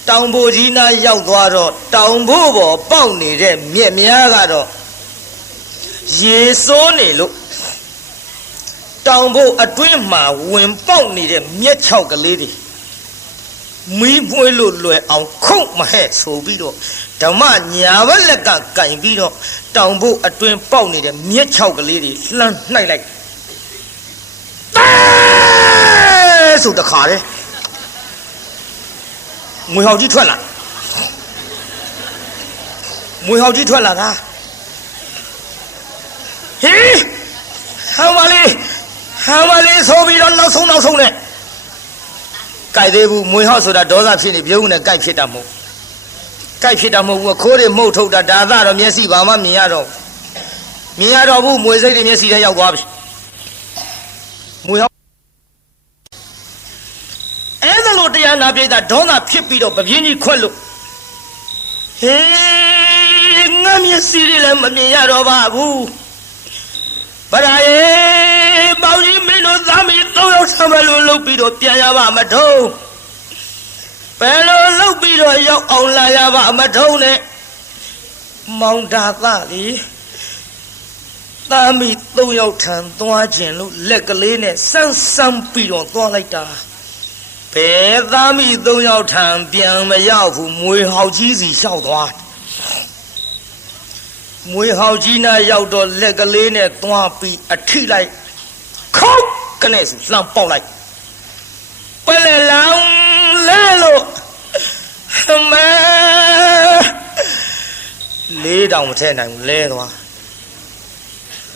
တောင်ဘိုကြီးနားရောက်သွားတော့တောင်ဘိုးပေါ်ပေါက်နေတဲ့မြက်များကတော့ရေစိုးနေလို့တောင်ဘိုးအတွင်းမှာဝင်ပေါက်နေတဲ့မြက်ချောက်ကလေးတွေမီးပွေးလို့လွယ်အောင်ခုတ်မဟဲ့ဆိုပြီးတော့ဓမ္မညာဘက်လက်ကကင်ပြီးတော့တောင်ဘိုးအတွင်းပေါက်နေတဲ့မြက်ချောက်ကလေးတွေလှမ်းနှိုက်လိုက်ဆိုတခါလေမွေဟောက်ကြီးထွက်လာမွေဟောက်ကြီးထွက်လာတာဟေးဟမ်ပါလေဆိုပြီးတော့နောက်ဆုံးနဲ့ကြိုက်သေးဘူးမွေဟောက်ဆိုတာဒေါသဖြစ်နေပြုံးနဲ့ကြိုက်ဖြစ်တာမဟုတ်ဘူးခိုးတွေမှုတ်ထုတ်တာဒါကတော့မျက်စိဘာမှမြင်ရတော့ဘူးမွေစိတ်တွေမျက်စိထဲရောက်သွားပြီမွေဟောက်အဲ့ဒါလို့တရားနာပြိတ္တာဒေါသဖြစ်ပြီးတော့ပပြင်းကြီးခွက်လို့ဟေးငါမျက်စိတွေလည်းမမြင်ရတော့ပါဘူးဗရာယေပေါင်းကြီးမင်းတို့သားမီး၃ယောက်ဆံမလို့လှုပ်ပြီးတော့ပြန်ရပါမထုံးဘယ်လိုလှုပ်ပြီးတော့ရောက်အောင်လာရပါမထုံးနဲ့မောင်တာသလေသားမီး၃ယောက်ထံသွားခြင်းလို့လက်ကလေးနဲ့ဆန်းပြီးတော့သွားလိုက်တာဘယ်သားမီး၃ယောက်ထံပြန်မရောက်ဘူးမွေဟောက်ကြီးစီလျှောက်သွားမွေဟောက်ကြီးနာရောက်တော့လက်ကလေးနဲ့သွားပြီးအထိလိုက်ခေါက်ကနေစလှမ်းပေါက်လိုက်ပလဲလောင်လဲလို့မဲလေးတောင်မထဲနိုင်ဘူးလဲသွား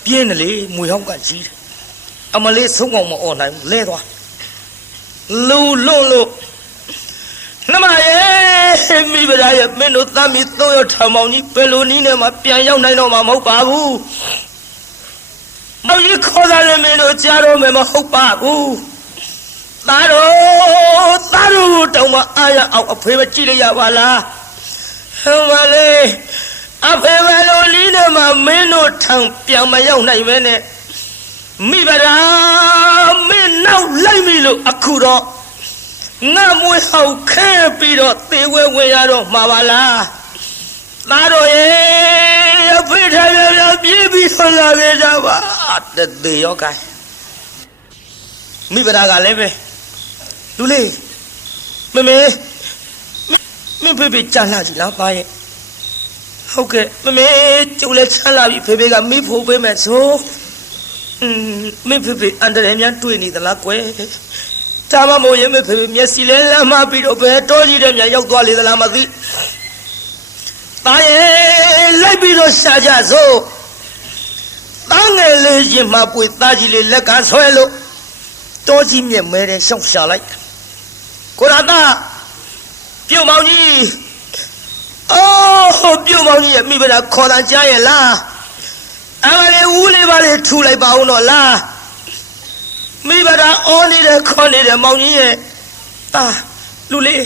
ပြင်းတယ်လေမွေဟောက်ကကြီးတယ်အမလေးဆုံးအောင်မអော်နိုင်ဘူးလဲသွားလူလွတ်လို့နှမရဲ့မိဗရာရဲ့မင်းတို့သားမီး၃ယောက်ထောင်ပေါင်းကြီးဘယ်လိုနည်းနဲ့မှပြန်ရောက်နိုင်တော့မှာမဟုတ်ပါဘူးမောင်ကြီးခေါ်တာလည်းမင်းတို့ကြားတော့မယ်မဟုတ်ပါဘူးသားတို့တောင်မအားရအောင်အဖေပဲကြည့်လိုက်ရပါလားဟမ်ပါလေအဖေပဲလိုနည်းနဲ့မှမင်းတို့ထောင်ပြန်မရောက်နိုင်ပဲနဲ့မိဗရာမင်းနောက်လိုက်ပြီလို့အခုတော့ငါမွေးဟောက်ခဲပြီးတော့သေဝဲဝင်ရတော့မှာပါလားသားတော်ရဲ့အဖေထားပြပြေးပြီးတော့လာခဲ့ကြပါတသေးရောကိုင်းမိဗရာကလည်းပဲလူလေးမမေမင်းဖေကြလာကြည့်လားသားရဲ့ဟုတ်ကဲ့မမေကျုပ်လည်းချမ်းလာပြီဖေကမိဖို့ပေးမယ်ဆိုမင်းဖေအန်တရယ်များတွေ့နေသလားကွယ်ဒါမှမဟုတ်ရင်မဖေမျက်စိလဲလမ်းမပြီးတော့ဘယ်တော်ကြီးတဲ့များရောက်သွားလေသလားမသိသားရဲ့လိုက်ပြီးတော့ရှာကြစို့သားငယ်လေးရင်မှပွေသားကြီးလေးလက်ကဆွဲလို့တော်ကြီးမြက်မဲတဲ့ရှောက်ရှာလိုက်ကိုရတာပြုတ်မောင်ကြီးအော်ပြုတ်မောင်ကြီးရဲ့မိဘတာခေါ်တာကြားရဲ့လားအမလေးဦးလေးပါလေးထူလိုက်ပါဦးတော့လားမိဘတာအော်နေတဲ့ခေါ်နေတဲ့မောင်ကြီးရဲ့တာလူလေး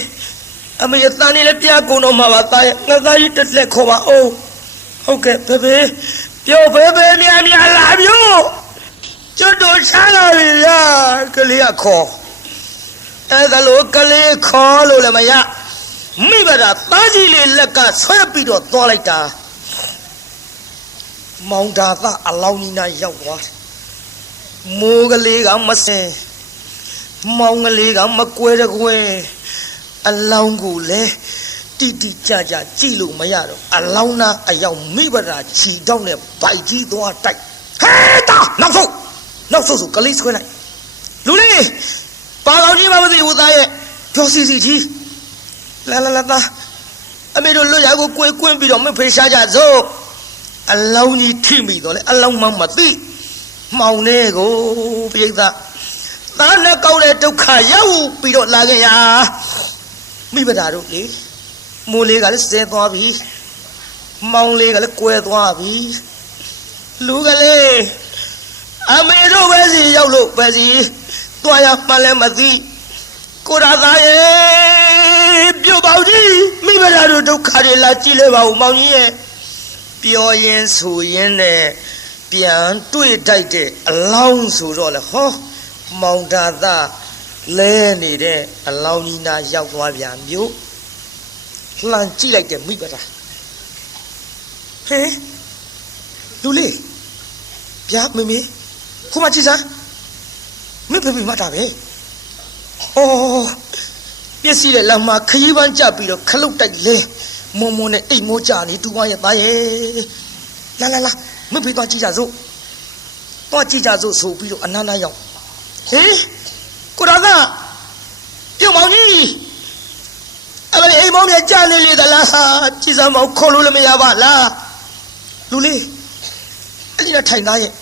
အမေရဲ့တန်နေလည်းပြကုန်တော့မှာပါတာရဲ့ငါသားကြီးတက်လက်ခေါ်ပါအောင်ဟုတ်ကဲ့ဖေပြောဖေများလာမျိုးကျွတ်တို့ချမ်းလာပြီလားကလေးကခေါ်အဲ့ဒါလို့ကလေးခေါ်လို့လည်းမရမိဘတာသားကြီးလေးလက်ကဆွဲပြီးတော့သွားလိုက်တာမောင်ဒါသအလောင်းကြီးနာရောက်သွားတယ်မိုးကလေးကမစင်မောင်ကလေးကမကွဲတကွဲအလောင်းကိုလည်းတိကြကြည့်လို့မရတော့အလောင်းနာအရောက်မိဘတာခြီတောင်းနဲ့ဗိုက်ကြီးသွားတိုက်ဟဲတာနောက်ဆုတ်ကလေးဆွဲလိုက်လူလေးပါကောင်ကြီးမသိဘူးသားရဲ့ပြောစီကြီးလာသားအမေတို့လွတ်ရကိုကွင်းပြီးတော့မဖေးရှားကြစို့အလောင်းကြီးထိမိတော့လေအလောင်းမှမသိမှောင်နေကိုပြိဿသားနဲ့ကောက်တဲ့ဒုက္ခရောက်ပြီးတော့လာခဲ့ရမိဘတာတို့လေမိုးလေးကလည်းဆဲသွားပြီမောင်လေးကလည်းကွဲသွားပြီလူကလေးအမေတို့ပဲစီရောက်လို့ပဲစီတွားရမှလည်းမသိကိုရာသားရဲ့ပြုတ်ပေါကြီးမိဘတာတို့ဒုက္ခတွေလာကြည့်လေပါဦးမောင်ကြီးရဲ့ပြောရင်ဆိုရင်နဲ့ပြန်တွေ့တိုက်တဲ့အလောင်းဆိုတော့လေဟောမောင်တာသား လဲနေတဲ့အလောင်းကြီးနာရောက်သွားပြန်မျိုးလှမ်းကြည့်လိုက်တဲ့မိဘတာဟဲလူလေးဗျာမမေခုမှကြည့်စမ်းမိဖေမတာပဲဩပြည့်စည်တဲ့လမ်းမှာခရီးပန်းကြပြီးတော့ခလုတ်တိုက်လဲမုံမုံနဲ့အိမ်မိုးကြနေတူမရဲ့သားရဲ့လာမိဖေသွားကြည့်ကြစို့သွားကြည့်ကြစို့ဆိုပြီးတော့အနန္တရောက်ဟေးကိုရာကပြုံမောင်ကြီးအဲ့ဒါအိမ်မောင်မြကြနေလေသလားကြည်စမ်းမောင်ခေါ်လို့လည်းမရပါလားလူလေးအဲ့ဒီတော့ထိုင်သားရဲ့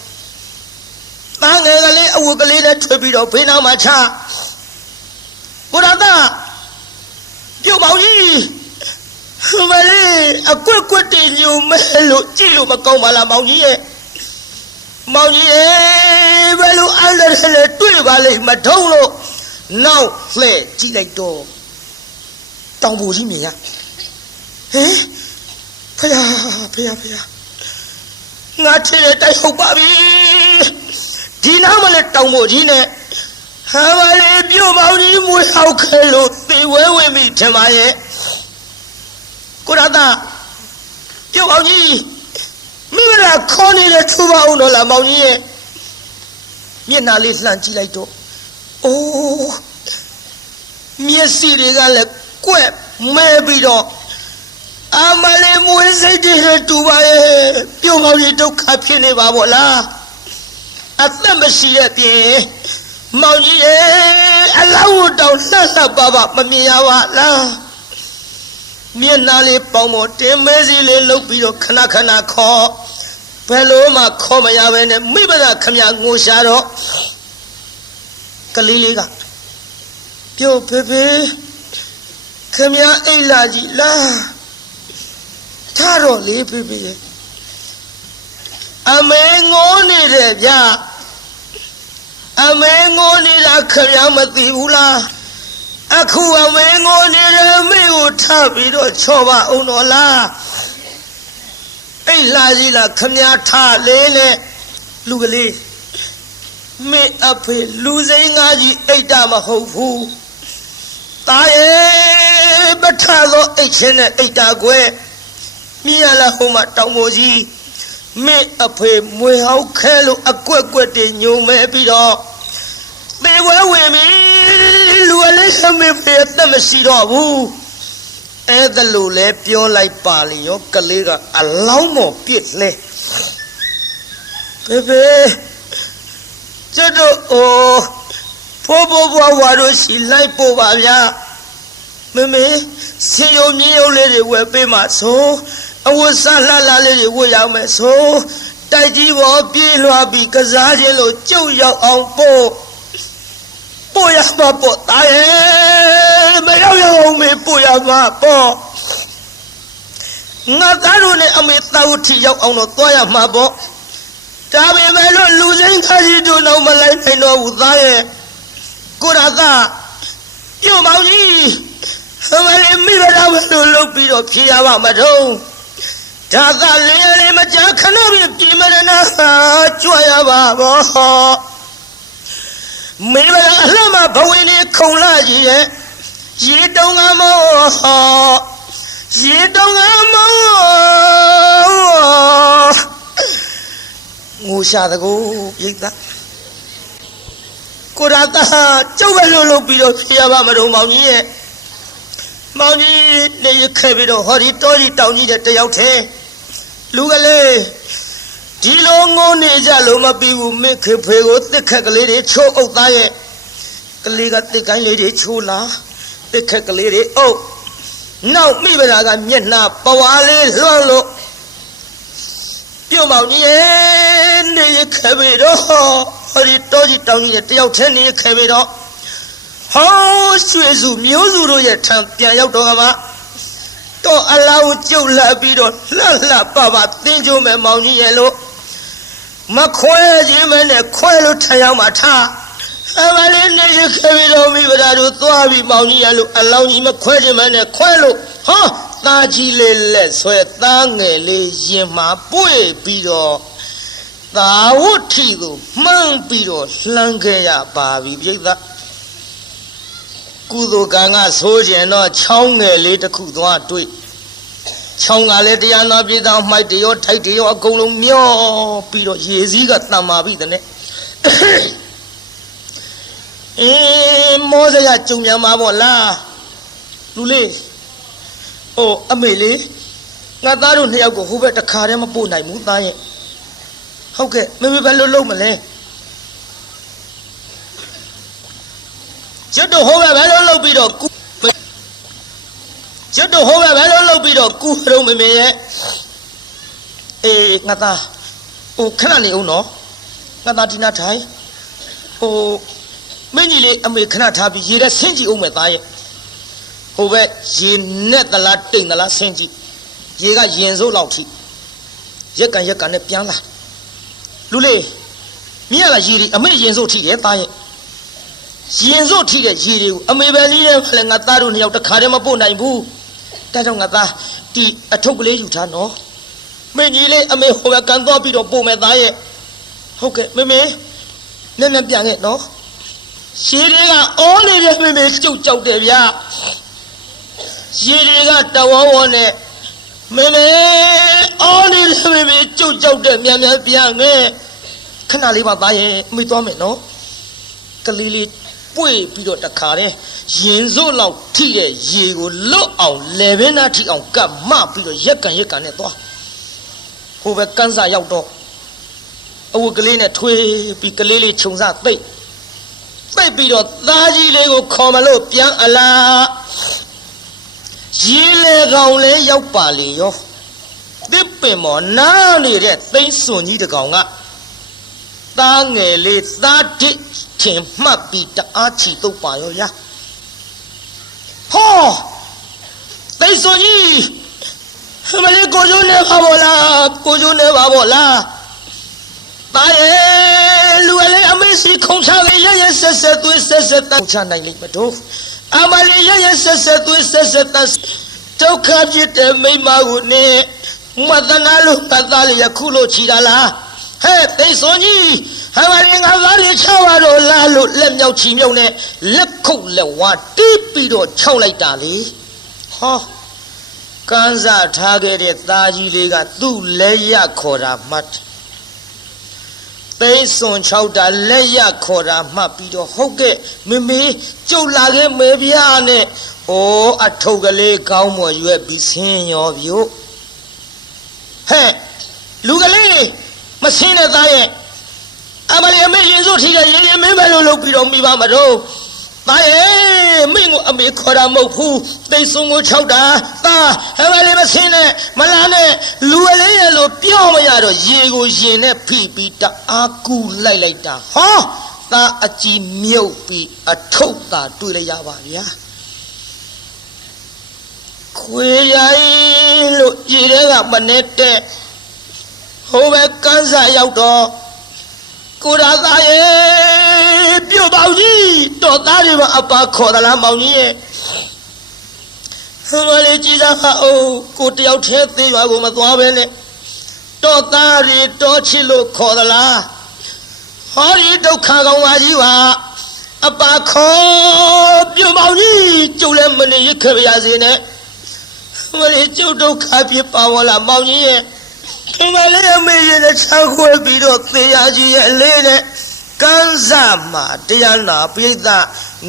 တားငယ်ကလေးအဝတ်ကလေးနဲ့ထွေပြီးတော့ဖေးနောက်မှာချကိုရာကပြုံမောင်ကြီးမလေးအကွက်ကွက်တင်ညုံမဲလို့ကြည့်လို့မကောင်းပါလားမောင်ကြီးရဲ့မောင်ကြီးဘယ်လိုအဲ့ဒါလဲတွေ့ပါလိမ့်မထုံးလို့နောက်လှဲ့ကြည့်လိုက်တော့တောင်ပူကြီးမြင်ရဟဲဖယားငါထည့်တဲ့တိုက်ဟုတ်ပါပြီဒီနားမလဲတောင်ပူကြီးနဲ့ဟာပါလေပြုံမောင်ကြီးမွေးဟောက်ခဲလို့သေဝဲဝင်ပြီထင်ပါရဲ့ကိုရတာပြုံမောင်ကြီးမိမလားခေါ်နေတဲ့ထူပါအောင်တော့လားမောင်ကြီးရဲ့မျက်နှာလေးလှမ်းကြည့်လိုက်တော့အိုးမျက်စိတွေကလည်းကွက်မဲပြီးတော့အမလေးမွေးစိတ်တွေတူပါရဲ့ပြုံမောင်ကြီးဒုက္ခဖြစ်နေပါဗောလားအသက်မရှိတဲ့ပြင်မောင်ကြီးရဲ့အလောင်းတောင်လှလှပါမမြင်ရပါလားမျက်နှာလေးပေါင်ပေါ်တင်မဲစီလေးလှုပ်ပြီးတော့ခဏခေါ်ဘယ်လိုမှခေါ်မရပဲနဲ့မိဘကခမငိုရှာတော့ကလေးလေးကပြုတ်ဖေခမအိတ်လာကြီးလားထားတော့လေးဖေအမေငိုနေတယ်ဗျာအမေငိုနေတာခမမသိဘူးလားအခုအမေငိုနေတယ်မိကိုထားပြီးတော့ချော့ပါအောင်တော့လားအိတ်လာကြီးလားခမထားလေးနဲ့လူကလေးမေအဖေလူစိမ်းငါကြီးအိတ်တာမဟုတ်ဘူးတာရဲ့ပထသောအိတ်ချင်းနဲ့အိတ်တာကွယ်မြင်ရလားဟိုမှာတောင်မိုးကြီးမေအဖေမွေဟောက်ခဲလို့အကွက်တွေညုံမဲပြီးတော့သေဝဲဝင်ပြီလူအလေးခမေဖေအသက်မရှိတော့ဘူးအဲ့ဒါလို့လဲပြောလိုက်ပါလေရောကလေးကအလောင်းမော်ပြစ်လဲဖေကျတော့ဖိုးဘွားဝါတို့ရှိလိုက်ပို့ပါဗျာမေစီယုံမြင်းရုပ်လေးတွေဝယ်ပေးမှဆိုအဝတ်စားလှလေးတွေဝတ်ရမယ်ဆိုတိုက်ကြီးပေါ်ပြေးလွှားပြီးကစားခြင်းလို့ကြုတ်ရောက်အောင်ပို့ရမှာပေါ့တာရဲ့မရောက်အောင်မေပို့ရမှာပေါ့ငါသားတို့နဲ့အမေသာဝတိရောက်အောင်တော့သွားရမှာပေါ့ဒါပေမဲ့လို့လူစိမ်းခါကြီးတို့တော့မလိုက်နိုင်တော့ဘူးသားရဲ့ကိုရသာပြုံမောင်ကြီးအမလေးမိဘတော်ဘယ်လိုလုပ်ပြီးတော့ဖြေရပါမတော့ဒါကလေးမကြခဏပြင်းမရနာကြွရပါဘောမိဘအလှမဘဝင်နေခုံလာကြီးရဲ့ရေတုံးကမောငိုရှာတကူပြိတ္တာကိုရတာကျုပ်ပဲလို့လုပ်ပြီးတော့ဖြေရပါမတော့မောင်ကြီးရဲ့မောင်ကြီးနေရခဲ့ပြီးတော့ဟောဒီတောကြီးတောင်ကြီးတဲ့တယောက်ထဲလူကလေးဒီလိုငိုနေကြလို့မပြီးဘူးမိခေဖေကိုတစ်ခက်ကလေးတွေချိုးအုပ်သားရဲ့ကလေးကတစ်ကိုင်းလေးတွေချိုးလာတစ်ခက်ကလေးတွေအုပ်နောက်မိဗလာကမျက်နှာပဝါလေးလွှမ်းလို့ပြုံမောင်ကြီးရဲ့နေရခဲ့ပြီးတော့ဟောဒီတောကြီးတောင်ကြီးတဲ့တယောက်ထဲနေရခဲ့ပြီးတော့ဟောရွှေစုမျိုးစုတို့ရဲ့ထံပြန်ရောက်တော့ကမှတော့အလောင်းကျုပ်လာပြီးတော့လှပသင်ကြုံမဲ့မောင်ကြီးရဲ့လို့မခွဲခြင်းမဲနဲ့ခွဲလို့ထရောက်မှထားအမလေးနေရခဲ့ပြီးတော့မိဗလာတို့သွားပြီးမောင်ကြီးရဲ့လို့အလောင်းကြီးမခွဲခြင်းမဲနဲ့ခွဲလို့ဟောသားကြီးလေးလက်ဆွဲသားငယ်လေးရင်မှာပွေပြီးတော့သာဝတိကိုမှန်းပြီးတော့လှမ်းခဲ့ရပါပြီပြိဿ ကုသိုလ်ကံကဆိုကြရင်တော့ချောင်းငယ်လေးတစ်ခုသွားတွေ့ချောင်းကလည်းတရားနာပြည်တော်မိုက်တရောထိုက်တရောအကုန်လုံးမျောပြီးတော့ရေစည်းကတန်မာပြီတဲ့မောစရကြုံမြန်မှာပေါ့လားလူလေးအိုအမေလေးငါသားတို့နှစ်ယောက်ကိုဟိုဘက်တခါတည်းမပို့နိုင်ဘူးသားရဲ့ဟုတ်ကဲ့မေမေဘယ်လိုလုပ်မလဲကျွတ်တို့ဟိုဘက်ဘယ်လိုလုပ်ပြီးတော့ကျွတ်တို့ဟိုဘက်ဘယ်လိုလုပ်ပြီးတော့ကူရုံမေမေရဲ့အေးငါသားဟိုခဏနေအောင်နော်ငါသားဒီနာထိုင်ဟိုမင်းကြီးလေးအမေခဏထားပြီးရေထဲဆင်းကြည့်အောင်မယ်သားရဲ့ဟိုဘက်ရေနဲ့သလားတိမ်သလားဆင်းကြည့်ရေကရင်စိုးလောက်ထိရက်ကန်နဲ့ပြန်လာလူလေးမြင်ရလားရေဒီအမေရင်စိုးထိရဲ့သားရဲ့ရင်စိုးထိတဲ့ရေတွေကိုအမေပဲလေးနဲ့လည်းငါသားတို့နှစ်ယောက်တခါတည်းမပို့နိုင်ဘူးဒါကြောင့်ငါသားဒီအထုပ်ကလေးယူထားနော်မင်းကြီးလေးအမေဟိုဘက်ကန်သွားပြီးတော့ပို့မယ်သားရဲ့ဟုတ်ကဲ့မေမေနဲ့ပြန်ခဲ့နော်ရေတွေကအောနေတဲ့မေမေကျုပ်ကြောက်တယ်ဗျာရေတွေကတဝဝနဲ့မေမေအောနေတဲ့မေမေကျုပ်ကြောက်တယ်မြန်ပြန်ခဲ့ခဏလေးပါသားရဲ့မိသွားမယ်နော်ကလေးလေးပွေပြီးတော့တခါတည်းရင်စိုးလောက်ထိတဲ့ရေကိုလွတ်အောင်လေဘင်းသားထိအောင်ကပ်မပြီးတော့ရက်ကန်နဲ့သွားဟိုဘက်ကန်းစာရောက်တော့အဝတ်ကလေးနဲ့ထွေးပြီးကလေးလေးခြုံစသိပ်ပြီးတော့သားကြီးလေးကိုခေါ်မလို့ပြန်အလားရေလေကောင်လေးရောက်ပါလေရောတစ်ပင်မော်နားနေတဲ့သိန်းစွန်ကြီးတကောင်ကသားငယ်လေးသားတစ်ထင်မှတ်ပြီးတအားချီတုပ်ပါရောရဟောသိန်းစွန်ကြီးမလေးကိုကျိုးနေပါဘောလားသားရဲ့လူအလေးအမေစီခုံချလေးရဆက်သွေးဆက်တန်းချနိုင်လိမ့်မတို့အမလေးရဆက်သွေးဆက်တန်းဒုက္ခဖြစ်တဲ့မိမကိုနေမသနာလို့တသားလေးခုလို့ချီတာလားဟဲ့သိစွန်ကြီးဟမလေးငါသားလေးချပါတော့လားလို့လက်မြောက်ချီမြုံနဲ့လက်ခုတ်လက်ဝါတီးပြီးတော့ခြောက်လိုက်တာလေဟောကန်းစားထားခဲ့တဲ့သားကြီးလေးကသူ့လက်ရခေါ်တာမှတ်သိစွန်6တာလက်ရခေါ်တာမှတ်ပြီးတော့ဟုတ်ကဲ့မေကျုပ်လာခဲ့မေဗျာနဲ့ဩအထုပ်ကလေးကောင်းမော်ရွက်ပြီးဆင်းရောပြို့ဟဲ့လူကလေးမဆင်းတဲ့သားရဲ့အမလေးအမေရင်စိုးထိတဲ့ရေမင်းပဲလို့လုပ်ပြီးတော့မိပါမတော့သားရဲ့မင်းကိုအမေခေါ်တာမဟုတ်ဘူးသိစွန်ကို6တာသားအမလေးမဆင်းနဲ့မလာနဲ့လူကလေးရဲ့လို့ပြောမရတော့ရေကိုရင်နဲ့ဖိပြီးတအားကူလိုက်တာဟောသားအကြည်မြုပ်ပြီးအထုပ်သာတွေ့လိုက်ရပါဗျာခွေရိုင်းလို့ရေထဲကမနေတဲ့ဟိုဘက်ကန်းစာရောက်တော့ကိုရာသားရဲ့ပြုတ်ပေါကြီးတော်သားတွေမှာအပါခေါ်သလားမောင်ကြီးရဲ့ဟိုလေးကြည်စားဟာအိုးကိုတယောက်တည်းသေးရွာကိုမသွားပဲနဲ့တော်သားတွေတော်ချစ်လို့ခေါ်သလားဟောဒီဒုက္ခကောင်ပါကြီးပါအပါခေါ်ပြုတ်ပေါကြီးကျုပ်လည်းမနေရခဲ့ပါစေနဲ့မလေးကျုပ်ဒုက္ခဖြစ်ပါဝလားမောင်ကြီးရဲ့မလေးအမေရဲ့ချမ်းခွဲပြီးတော့သေရကြီးရဲ့လေးနဲ့ကန်းစားမှာတရားနာပိဋက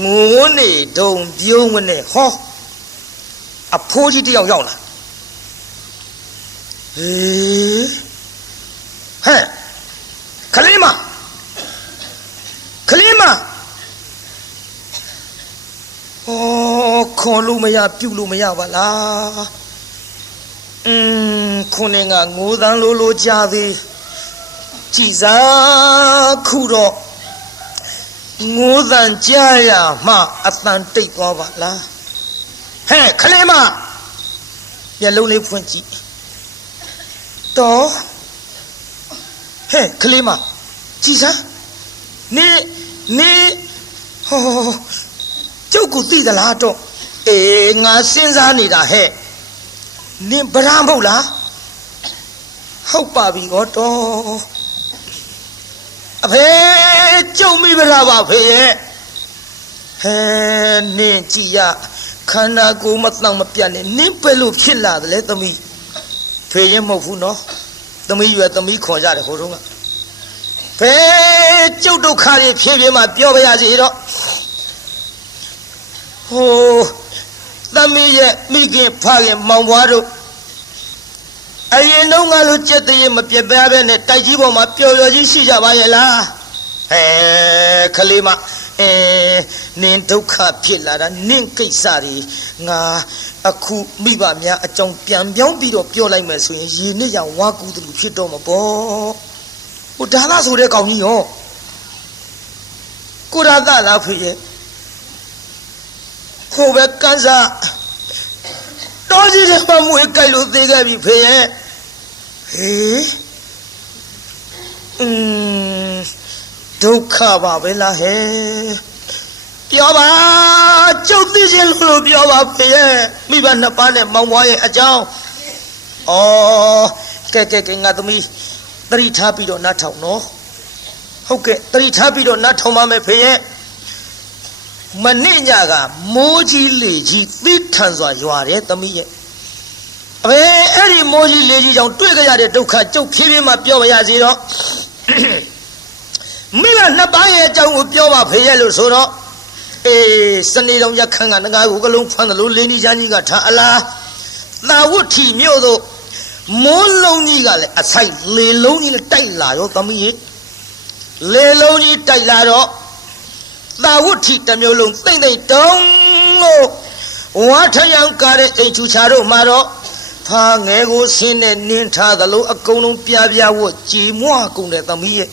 ငိုးနေတုံပြုံးနဲ့ဟောအဖိုးကြီးတယောက်ရောက်လာဟေးဟဲ့ခလေးမခေါ်လို့မရပြုတ်လို့မရပါလားခုနေကငိုးသန်းလိုကြသေးကြည်စားခုတော့ငိုးသန်းကြရမှအတန်တိတ်သွားပါလားဟဲ့ခလေးမမျက်လုံးလေးဖွင့်ကြည့်တော့ဟဲ့ခလေးမကြည်စားနေဟောကျုပ်ကိုသိသလားတော့အေးငါစဉ်းစားနေတာဟဲ့နင်ဗရမ်းမဟုတ်လားဟုတ်ပါပြီတော့အဖေကျုံမိဗရပါဖေရဲ့ နင်းကြည့်ရခန္ဓာကိုယ်မတောင့်မပြတ်နဲ့နင်းပဲလို့ဖြစ်လာတယ်လေသမီးဖေရင်မဟုတ်ဘူးနော်သမီးရွယ်သမီးခွန်ကြတယ်ဟိုတုန်းကဘယ်ကျုပ်ဒုက္ခတွေဖြည်းဖြည်းမှပြောပါရစေတော့ဟိုသမီးရဲ့မိခင်ဖခင်မောင်ဘွားတို့အရင်တုန်းကလို့ကြက်တည်းမပြတ်ပြားပဲနဲ့တိုက်ကြီးပေါ်မှာပျော်ပျော်ကြီးရှိကြပါရဲ့လားခလေးမနင်းဒုက္ခဖြစ်လာတာနင်းကိစ္စတွေငါအခုမိဘများအကြောင်းပြန်ပြောင်းပြီးတော့ပြောလိုက်မယ်ဆိုရင်ရေနစ်ရောင်ဝါကူတူဖြစ်တော့မှာပေါ့ဟိုဒါလားဆိုတဲ့ကောင်ကြီးရောကိုရသလားဖေရဲ့ဟိုပဲကန်းစားတော်ကြီးတဲ့မမွေးကြိုက်လို့သေးခဲ့ပြီဖေရဲ့ဟေးဒုက္ခပါပဲလားဟဲ့ပြောပါကျုပ်သိချင်းလို့ပြောပါဖေရဲ့မိဘနှစ်ပါးနဲ့မောင်မွားရဲ့အကြောင်းကဲငါသမီးသတိထားပြီးတော့နားထောင်နော်ဟုတ်ကဲ့သတိထားပြီးတော့နားထောင်ပါမယ်ဖေရဲ့မနေ့ညကမိုးကြီးလေကြီးသီးထန်စွာရွာတယ်သမီးရဲ့အဲ့ဒီမိုးကြီးလေကြီးကြောင့်တွေ့ကြရတဲ့ဒုက္ခကျုပ်ဖြည်းဖြည်းမှပြောပါရစေတော့မိဘနှစ်ပါးရဲ့အကြောင်းကိုပြောပါဖေရဲ့လို့ဆိုတော့စနေတော်ရခန်းကငါးကိုကလုံးဖမ်းတယ်လို့လင်းကြီးချမ်းကြီးကထားအလားသာဝတ်ထီမြို့တို့မိုးလုံးကြီးကလည်းအဆိုင်လေလုံးကြီးလည်းတိုက်လာရောသမီးရဲ့လေလုံးကြီးတိုက်လာတော့သာဝတ်ထီတစ်မျိုးလုံးသိမ့်သိမ့်တုံးလို့ဝါထယံကားတဲ့အိမ်ချူချာတို့မှာတော့ဖာငယ်ကိုဆင်းနဲ့နင်းထားသလိုအကုန်လုံးပြပြဝတ်ကြည်မွကုန်တဲ့သမီးရဲ့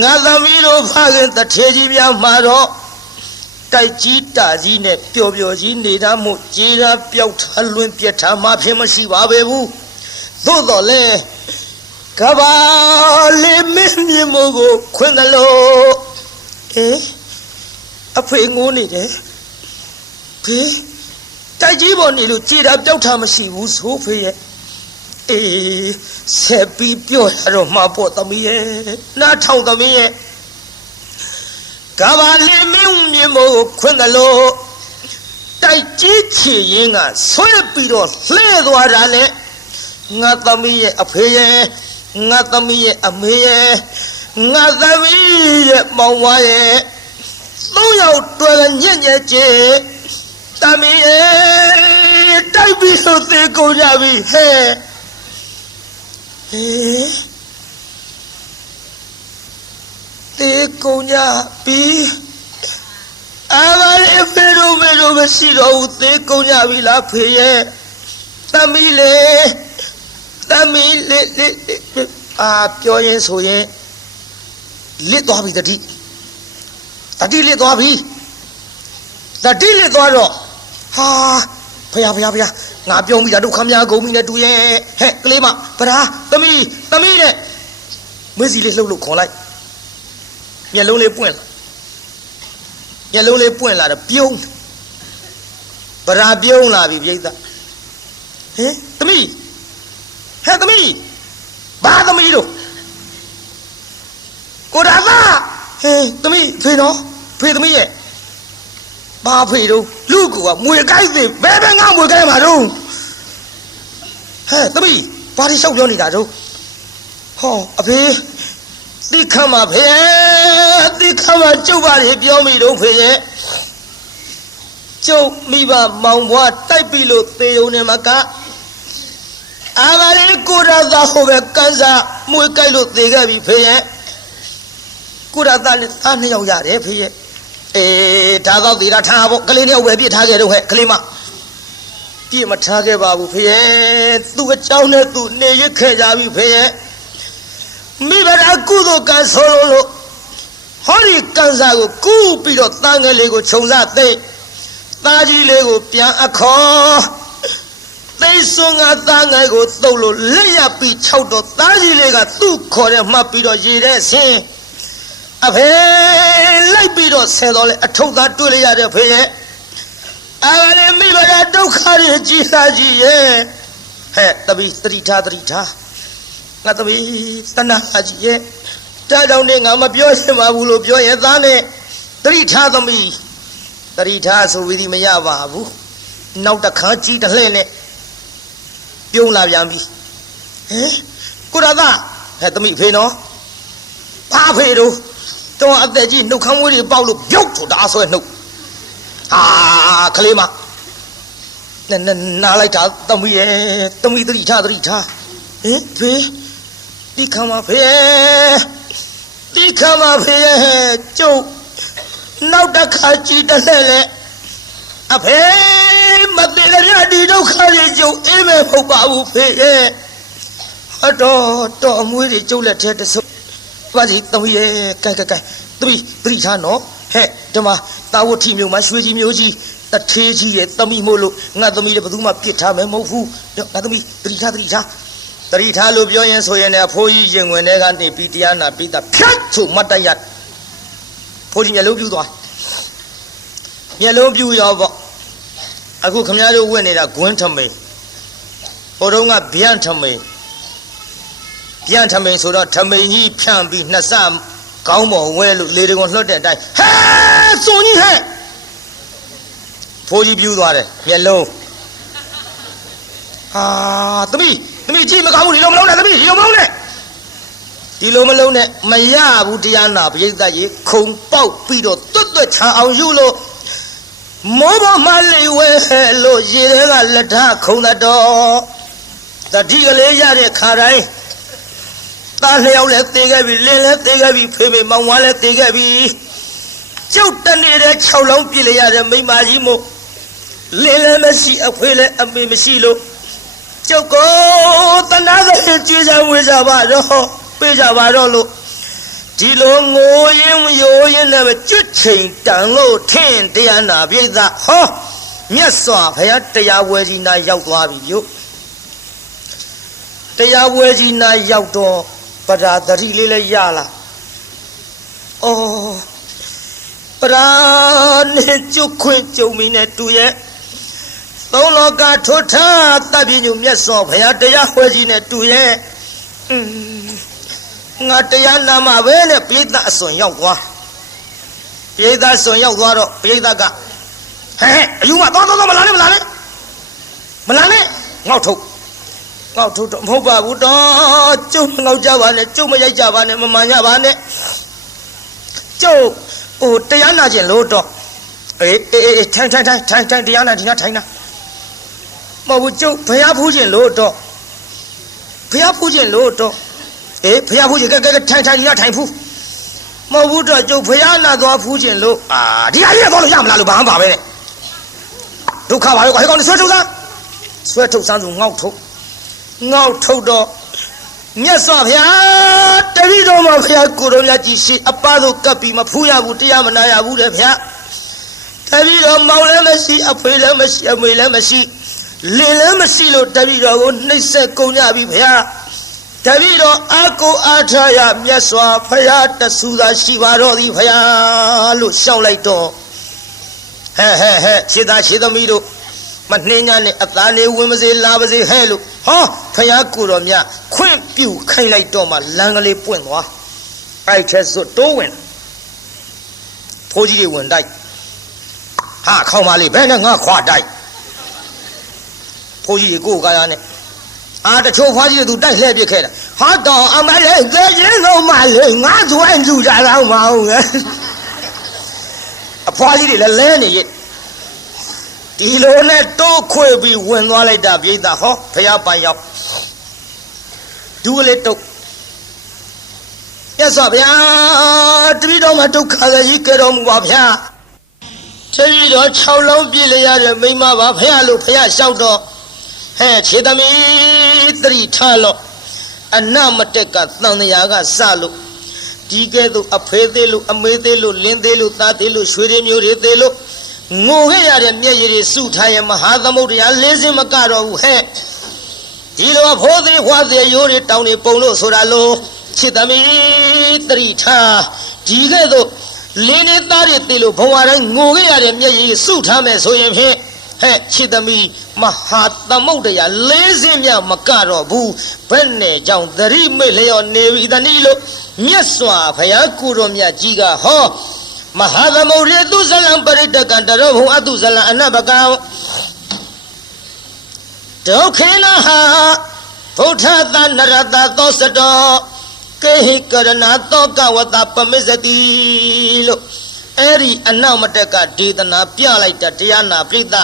ငါသမီးတို့ဖခင်တထေကြီးများမှာတော့တိုက်ကြီးတာကြီးနဲ့ပျော်ပျော်ကြီးနေတာမို့ကြေးတာပျောက်ထားလွင်ပြက်ထားမှဖြစ်မရှိပါပဲဘူးသို့တော်လဲကဘာလေးမင်းမြေမို့ကိုခွင်တယ်လို့အဖေငိုးနေတယ်ဖေတိုက်ကြီးပေါ်နေလို့ကြေးတာပျောက်ထားမရှိဘူးဆိုဖေရဲ့ဆက်ပြီးပြောရတော့မှာပေါ့သမီးရဲ့နားထောင်သမီးရဲ့ကဘာလေးမင်းမြေမို့ခွင်တယ်လို့တိုက်ကြီးချီရင်ကဆွဲပြီးတော့လှဲသွားတာနဲ့ငါသမီးရဲ့အဖေရဲ့ငါသမီးရဲ့အမေရဲ့ငါသမီးရဲ့မောင်ဝါရဲ့သုံးယောက်တွေ့ညက်ညက်ချေသမီးရဲ့တိုက်ပြီးတော့သေကုန်ကြပြီဟဲ့သေကုန်ကြပြီအားလည်းဖေတို့မရှိတော့ဘူးသေကုန်ကြပြီလားဖေရဲ့သမီးလေးပြောရင်ဆိုရင်လစ်သွားပြီတတိလစ်သွားပြီတတိလစ်သွားတော့ဟာဖယားငါပြောမိတာဒုက္ခများကုန်ပြီနဲ့တူရဲ့ဟဲ့ကလေးမဗရာသမီးနဲ့မွေးစီလေးလှုပ်လို့ခေါ်လိုက်မျက်လုံးလေးပွင့်လာတော့ပြုံးဗရာပြုံးလာပြီပြိဿသမီးဘာသမီးတို့ကိုဒါသာသမီးဖေနော်ဖေသမီးရဲ့ဘာဖေတို့လူကမွေကိုက်သေးဘယ်ငါမွေကိုက်မှာတော့သမီးဘာတွေလျှောက်ပြောနေတာတို့ဟောအဖေတိခမ်းပါဖေတိခမ်းပါကျုပ်ပါလေပြောမိတော့ဖေရဲ့ကျုပ်မိဘမောင်ဘွားတိုက်ပြီလို့သေုံနေမှာကအာမလေးကိုရသာဟိုပဲကန်စားမွေကိုက်လို့သေခဲ့ပြီဖေရဲ့ကိုရသာနဲ့သားနှစ်ယောက်ရတယ်ဖေရဲ့ဒါတော့သေတာထားဖို့ကလေးနှစ်ယောက်ပဲပြစ်ထားခဲ့တော့ဟဲ့ကလေးမပြစ်မထားခဲ့ပါဘူးဖေရဲ့သူ့အကြောင်းနဲ့သူနေရခဲ့ကြပြီဖေရဲ့မိဘရာကုသိုလ်ကံဆိုလို့ဟောဒီကန်စားကိုကူးပြီးတော့တန်ငယ်လေးကိုခြုံစားသိသားကြီးလေးကိုပြန်အခေါ်သိစွန်ကသားငယ်ကိုတုပ်လို့လက်ရပြီး၆တော့သားကြီးလေးကသူ့ခေါ်တဲ့မှတ်ပြီးတော့ရေတဲ့ဆင်းအဖေလိုက်ပြီးတော့ဆဲတော့လေအထုပ်သားတွေ့လိုက်ရတဲ့ဖေရဲ့အားလည်းမိဘရာဒုက္ခတွေကြီးစားကြီးရဲ့ဟဲ့တပီသတိထားငါသမီးတဏှာကြီးရဲ့တားကြောင့်နဲ့ငါမပြောရှင်ပါဘူးလို့ပြောရင်သားနဲ့သတိထားသမီး တရိထားဆိုဝီဒီမရပါဘူးနောက်တစ်ခါကြီးတစ်လှည့်နဲ့ပြုံးလာပြန်ပြီဟင်ကိုရသားဟဲ့သမီးဖေနော်ဘာဖေတို့တော့အသက်ကြီးနှုတ်ခမ်းမွေးတွေပေါက်လို့ပြုတ်ထူတာဆွဲနှုတ်ဟာကလေးမနာလိုက်တာသမီးရဲ့သမီးတရိထားဟင်ဖေဒီခမ်းမဖေဒီခမ်းမဖေကျုပ်နောက်တစ်ခါကြည့်တဲ့လေအဖေမသေးကြဒီဒုက္ခတွေကျုပ်အေးမဲ့မဟုတ်ပါဘူးဖေရဲ့ဟတော့အမွေးတွေကျုပ်လက်ထဲတဆုပ်ပါစီသမီးရဲ့ကဲသမီးတရိထားနော်ဟဲ့ဒီမှာတာဝတိမျိုးမှာရွှေကြီးမျိုးကြီးတထေးကြီးရဲ့သမီးမို့လို့ငါသမီးလည်းဘယ်သူမှပြစ်ထားမယ်မဟုတ်ဘူးငါသမီးတရိထားလို့ပြောရင်ဆိုရင်လည်းအဖိုးကြီးရင်ဝင်တဲ့ကနေပြီးတရားနာပြီးတာဖြတ်ချို့မတ်တိုက်ရဖိုးကြီးမျက်လုံးပြူသွားမျက်လုံးပြူရောပေါ့အခုခမည်းတော်ဝင်နေတာဂွန်းထမိန်ဟိုတုန်းကဗျံထမိန်ဆိုတော့ထမိန်ကြီးဖြန့်ပြီးနှစ်ဆကောင်းပေါ်ဝဲလို့လေတကွန်လွှတ်တဲ့အတိုင်းဟဲစုံကြီးဟဲ့ဖိုးကြီးပြူသွားတယ်မျက်လုံးဟာသမီးကြည့်မကောင်းဘူးဒီလိုမလုံးနဲ့သမီးဒီလိုမလုံးနဲ့မရဘူးတရားနာပရိသတ်ကြီးခုံပေါက်ပြီးတော့တွတ်ချအောင်ယူလို့မောဘမလေးဝဲလို့ရေထဲကလက်ထားခုံတော်တတိကလေးရတဲ့ခါတိုင်းသားလျောက်လည်းသေးခဲ့ပြီလင်းလည်းသေးခဲ့ပြီဖေဖေမောင်ဝါလည်းသေးခဲ့ပြီကျုပ်တနေတဲ့6လုံးပြည့်လိုက်ရတဲ့မိမကြီးမို့လင်းလည်းမရှိအဖေလည်းအမေမရှိလို့ကျုပ်ကိုတနာတဲ့ကြည်စံဝေးကြပါတော့ပေးကြပါတော့လို့ဒီလိုငိုရင်ရိုးရင်နဲ့ကျွတ်ချိန်တန်လို့ထင်တရားနာပြိဿဟောမြတ်စွာဘုရားတရားဝဲကြီးနာရောက်သွားပြီပြုတရားဝဲကြီးနာရောက်တော့ပဓာတတိလေးလည်းရလာအော်ပဓာနဲ့ကျွတ်ခွင့်ကြုံမီနဲ့တူရဲ့သုံးလောကထွတ်ထားတပ်ပြညုမြတ်စွာဘုရားတရားဝဲကြီးနဲ့တူရဲ့ငါတရားနာမှာပဲနဲ့ပိဋကအစွန်ရောက်သွားပိဋကအစွန်ရောက်သွားတော့ပိဋကဟဲ့အယူမသွားမလာနဲ့ငေါ့ထုတ်တော့မဟုတ်ပါဘူးတော့ကျုပ်မငေါ့ကြပါနဲ့ကျုပ်မရိုက်ကြပါနဲ့မမှန်ကြပါနဲ့ကျုပ်ဟိုတရားနာခြင်းလို့တော့အေးထိုင်တရားနာဒီနာထိုင်နာမဟုတ်ဘူးကျုပ်ဘုရားဖူးခြင်းလို့တော့အေးဘုရားဖူးခြင်းကဲထိုင်ဒီနာထိုင်ဖူးမဟုတ်ဘူးတော့ကျုပ်ဘုရားနာသွားဖူးခြင်းလို့ဒီဟာကြီးတော့လို့ရမလားလို့ဘာမှပါပဲနဲ့ဒုက္ခပါရောဟဲ့ကောင်ဆွဲထုတ်စမ်းဆိုငေါ့ထုတ်တော့မြတ်စွာဘုရားတပည့်တော်မှာဘုရားကိုယ်တော်မြတ်ကြီးရှိအပသို့ကပ်ပြီးမဖူးရဘူးတရားမနာရဘူးတဲ့ဗျာတပည့်တော်မောင်လည်းမရှိအဖေလည်းမရှိအမေလည်းမရှိလင်လည်းမရှိလို့တပည့်တော်ကိုနှိပ်စက်ကုန်ကြပြီဗျာတပည့်တော်အာကိုအားထားရမြတ်စွာဘုရားတဆူသာရှိပါတော့သည်ဗျာလို့ရှောက်လိုက်တော့ဟဲ့ခြေသားခြေသမီးတို့မနှင်းညာနဲ့အသားနေဝင်မစေလာပါစေဟဲ့လို့ဟောဖယားကိုတော်မြတ်ခွင့်ပြုခိုင်းလိုက်တော့မှလမ်းကလေးပွင့်သွားအဲ့ချက်စွတ်တိုးဝင်ဖိုးကြီးတွေဝင်တိုက်ဟာခေါင်းမလေးဘယ်နဲ့ငါခွာတိုက်ဖိုးကြီးတွေကိုကားရနဲ့တချို့ဖွားကြီးတို့တိုက်လှည့်ပြခဲ့တာဟာတော့အမလေးကဲရင်တော့မလေးငါသွဲလူကြတော့မအောင်ငယ်အဖွားကြီးတွေလည်းလဲနေရဲ့ဒီလိုနဲ့တိုးခွေပြီးဝင်သွားလိုက်တာပြိဿဟောဖယားပိုင်ရောက်ဒူးလေးတုတ်မြတ်စွာဘုရားတပည့်တော်မှာဒုက္ခကြီးကြတော်မူပါဗျာတပည့်တော်6လုံးပြည့်လျရတဲ့မိမပါဖယားလို့ဖယားလျှောက်တော့ဟဲ့ခြေသမီးသတိထားလို့အနမတက်ကသံဃာကစလို့ဒီကဲ့သို့အဖေသေးလို့အမေသေးလို့လင်းသေးလို့သားသေးလို့ရွှေရင်းမျိုးတွေသေးလို့ငိုခဲ့ရတဲ့မျက်ရည်တွေစုထားရင်မဟာသမုဒ္ဒရာ၄စင်းမကတော့ဘူးဟဲ့ဒီလိုဖိုးသေးဖွားသေးရိုးတွေတောင်းနေပုံလို့ဆိုတာလို့ခြေသမီးသတိထားဒီကဲ့သို့လင်းနေသားတွေသေးလို့ဘဝတိုင်းငိုခဲ့ရတဲ့မျက်ရည်စုထားမယ်ဆိုရင်ဖြင့်ဟဲ့ခြေသမီးမဟာသမုဒ္ဒရာ၄စင်းမြမကတော့ဘူးဘယ်နဲ့ကြောင့်သတိမေ့လျော်နေပြီတနည်းလို့မြတ်စွာဘုရားကိုယ်တော်မြတ်ကြီးကဟော မဟာသမုဒ္ဒေသူဇလံပရိတကံတရောဘုံအတုဇလံအနဘကံဒုက္ခေနဟာဘုထသနရတသောစတောကေဟိကရဏသောကဝတပမစ္စတိလို့အဲ့ဒီအနောက်မတက်ကဒေသနာပြလိုက်တာတရားနာပြိဿ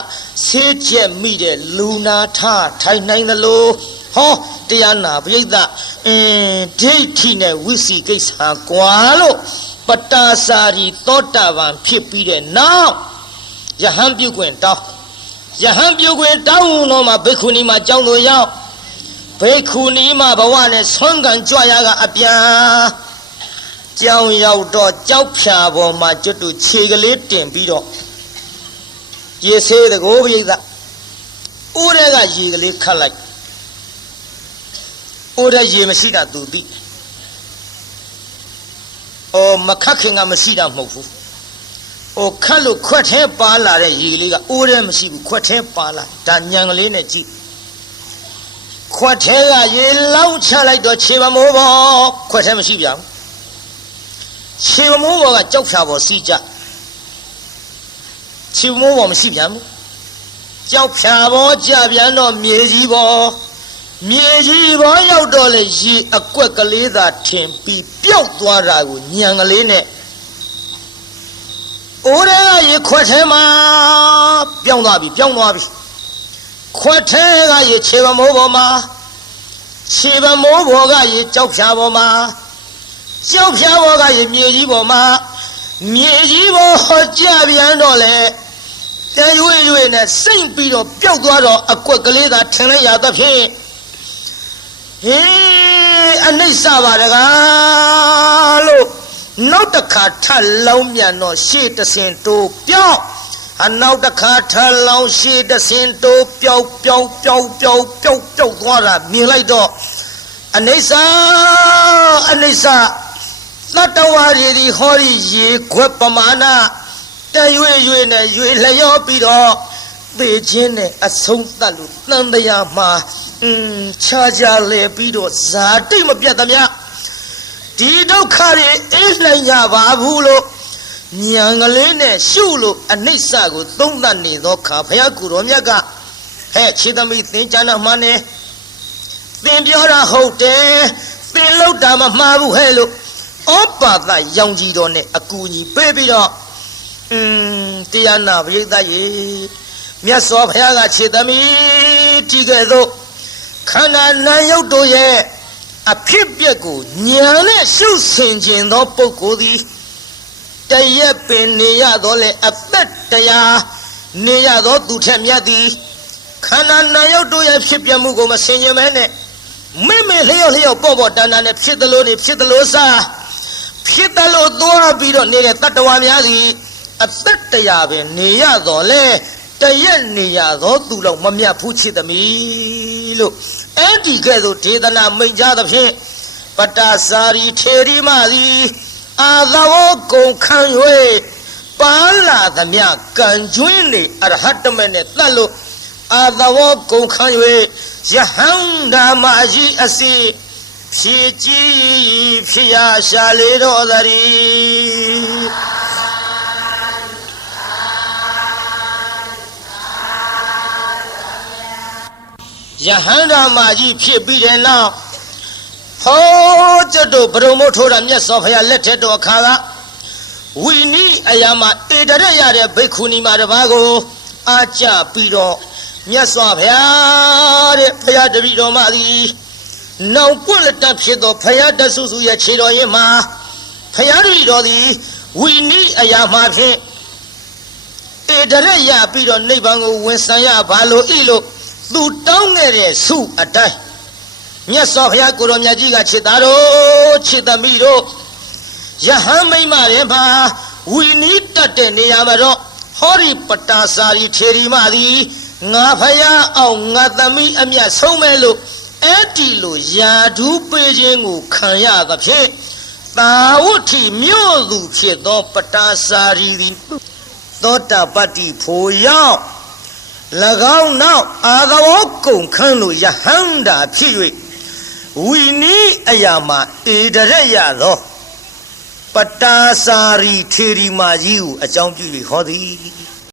ဆေးချက်မိတဲ့လူနာထထိုင်နိုင်သလိုဟောတရားနာပြိဿဒိဋ္ဌိနဲ့ဝိစီကိစ္စကွာလို့ပတ္တာစာရီသောတာပန်ဖြစ်ပြီးတဲ့နောက်ယဟန်ပြုခွင့်တောင်းယဟန်ပြုခွင့်တောင်းတော့မှဘိက္ခုနီမှာကြောင်းတော်ရောက်ဘိက္ခုနီမှာဘဝနဲ့ဆွမ်းကန်ကြွရကအပြန်ကြောင်းရောက်တော့ကြောက်ဖြာပေါ်မှာကျွတ်တူခြေကလေးတင်ပြီးတော့ရေဆေးတကိုးပြိဿဥရဲကရေကလေးခတ်လိုက်ဥရဲရေမရှိတာသူသိမခတ်ခင်ကမရှိတာမဟုတ်ဘူးခတ်လို့ခွက်ထဲပါလာတဲ့ရေလေးကအိုးထဲမရှိဘူးခွက်ထဲပါလာဒါညံကလေးနဲ့ကြည့်ခွက်ထဲကရေလောင်းချလိုက်တော့ခြေပမိုးပေါ်ခွက်ထဲမရှိပြန်ခြေပမိုးပေါ်ကကြောက်ဖြာပေါ်စီးကြခြေပမိုးပေါ်မရှိပြန်ဘူးကြောက်ဖြာပေါ်ကြပြန်တော့မြေကြီးပေါ်မြေကြီးပေါ်ရောက်တော့လေရေအကွက်ကလေးသာထင်ပြီးပျောက်သွားတာကိုညံကလေးနဲ့အိုးရဲကရေခွက်ထဲမှာပြောင်းသွားပြီခွက်ထဲကရေခြေပမိုးပေါ်မှာခြေပမိုးပေါ်ကရေကြောက်ဖြာပေါ်မှာကြောက်ဖြာပေါ်ကရေမြေကြီးပေါ်မှာမြေကြီးပေါ်ကြပြန်တော့လေတရွေ့ရွေ့နဲ့စိမ့်ပြီးတော့ပျောက်သွားတော့အကွက်ကလေးသာထင်လိုက်ရသဖြင့်ဟေးအနိစ္စပါတကားလို့နောက်တစ်ခါထလောင်းမြန်တော့ရှေ့တဆင်တိုးပြောင်းနောက်တစ်ခါထလောင်းရှေ့တဆင်တိုးပြောင်းသွားတာမြင်လိုက်တော့အနိစ္စသတ္တဝါတွေဒီဟောဒီရေခွက်ပမာဏတရွေ့နဲ့ရွေလျောပြီးတော့သေခြင်းနဲ့အဆုံးသတ်လို့တန်တရားမှာခြားကြလေပြီးတော့ဇာတိမပြတ်သမျှဒီဒုက္ခတွေအေးနိုင်ကြပါဘူးလို့ဉာဏ်ကလေးနဲ့ရှုလို့အနိစ္စကိုသုံးသပ်နေသောခါဘုရားကိုယ်တော်မြတ်ကဟဲ့ခြေသမီးသင်္ကြန်မှန်နေသင်ပြောတာဟုတ်တယ်သင်လောက်တာမမှားဘူးဟဲ့လို့ဩပါသရောင်ကြီးတော်နဲ့အကူကြီးပေးပြီးတော့တရားနာပရိသတ်ရေမြတ်စွာဘုရားကခြေသမီးကြည့်ခဲ့သို့ခန္ဓာနာယုတ်တို့ရဲ့အဖြစ်ပြက်ကိုဉာဏ်နဲ့ရှုဆင်ခြင်းသောပုဂ္ဂိုလ်သည်တရက်ပင်နေရတော့လေအသက်တရားနေရတော့သူထက်မြတ်သည်ခန္ဓာနာယုတ်တို့ရဲ့ဖြစ်ပြမှုကိုမဆင်ခြင်မဲနဲ့မိလျော့ပေါ့တန်တန်နဲ့ဖြစ်သလိုနေဖြစ်သလိုစားဖြစ်သလိုသွားပြီးတော့နေတဲ့တတ္တဝါများသည်အသက်တရားပဲနေရတော့လေတရက်နေရတော့သူလောက်မမြတ်ဘူးချစ်သမီးလို့အဲ့ဒီကဲ့သို့ဒေသနာမိန့်ကြသဖြင့်ပတ္တာစာရီထေရီမသည်အာသဝကုံခံ၍ပါလာသမျှကံကျွင်းနေအရဟတမေနဲ့တတ်လို့အာသဝကုံခံ၍ယဟန္တာမအကြီးအစီဖြည့်ကြည်ဖြစ်ရရှာလေတော်သတည်းယဟန္တာမကြီးဖြစ်ပြီးတဲ့နောက်ဟောကျွတ်တို့ဘုံမို့ထိုးတာမြတ်စွာဘုရားလက်ထက်တော်အခါကဝိနည်းအရာမှာတေတရက်ရတဲ့ဘိက္ခုနီမတစ်ပါးကိုအားကြပြီးတော့မြတ်စွာဘုရားတဲ့ဘုရားတပည့်တော်မသည်နောင်ပွင့်လက်တဖြစ်သောဘုရားတဆူဆူရဲ့ခြေတော်ရင်မှာဘုရားတပည့်တော်သည်ဝိနည်းအရာမှာဖြင့်တေတရက်ရပြီးတော့နိဗ္ဗာန်ကိုဝင်ဆံရပါလို့ဤလို့သူတောင်းခဲ့တဲ့ဆုအတိုင်းမြတ်စွာဘုရားကိုယ်တော်မြတ်ကြီးကချစ်သားတို့ချစ်သမီးတို့ယဟန်မိမ့်မတွေမှာဝီနီးတတ်တဲ့နေရာမှာတော့ဟောဒီပတ္တာစာရီထေရီမသည်ငါဖယားအောင်ငါသမီးအမြတ်ဆုံးမဲ့လို့အဲ့ဒီလိုယာဓုပေးခြင်းကိုခံရသဖြင့်သာဝတ္ထိမြို့သူဖြစ်သောပတ္တာစာရီသည်သောတာပတ္တိဖို့ရောက်၎င်းနောက်အာသဝကုံခံလို့ယဟန္တာဖြစ်၍ဝီနီးအရာမှာဧတရက်ရသောယ ပတာစာရီထေရီမာကြီးကိုအကြောင်းပြု၍ဟောသည်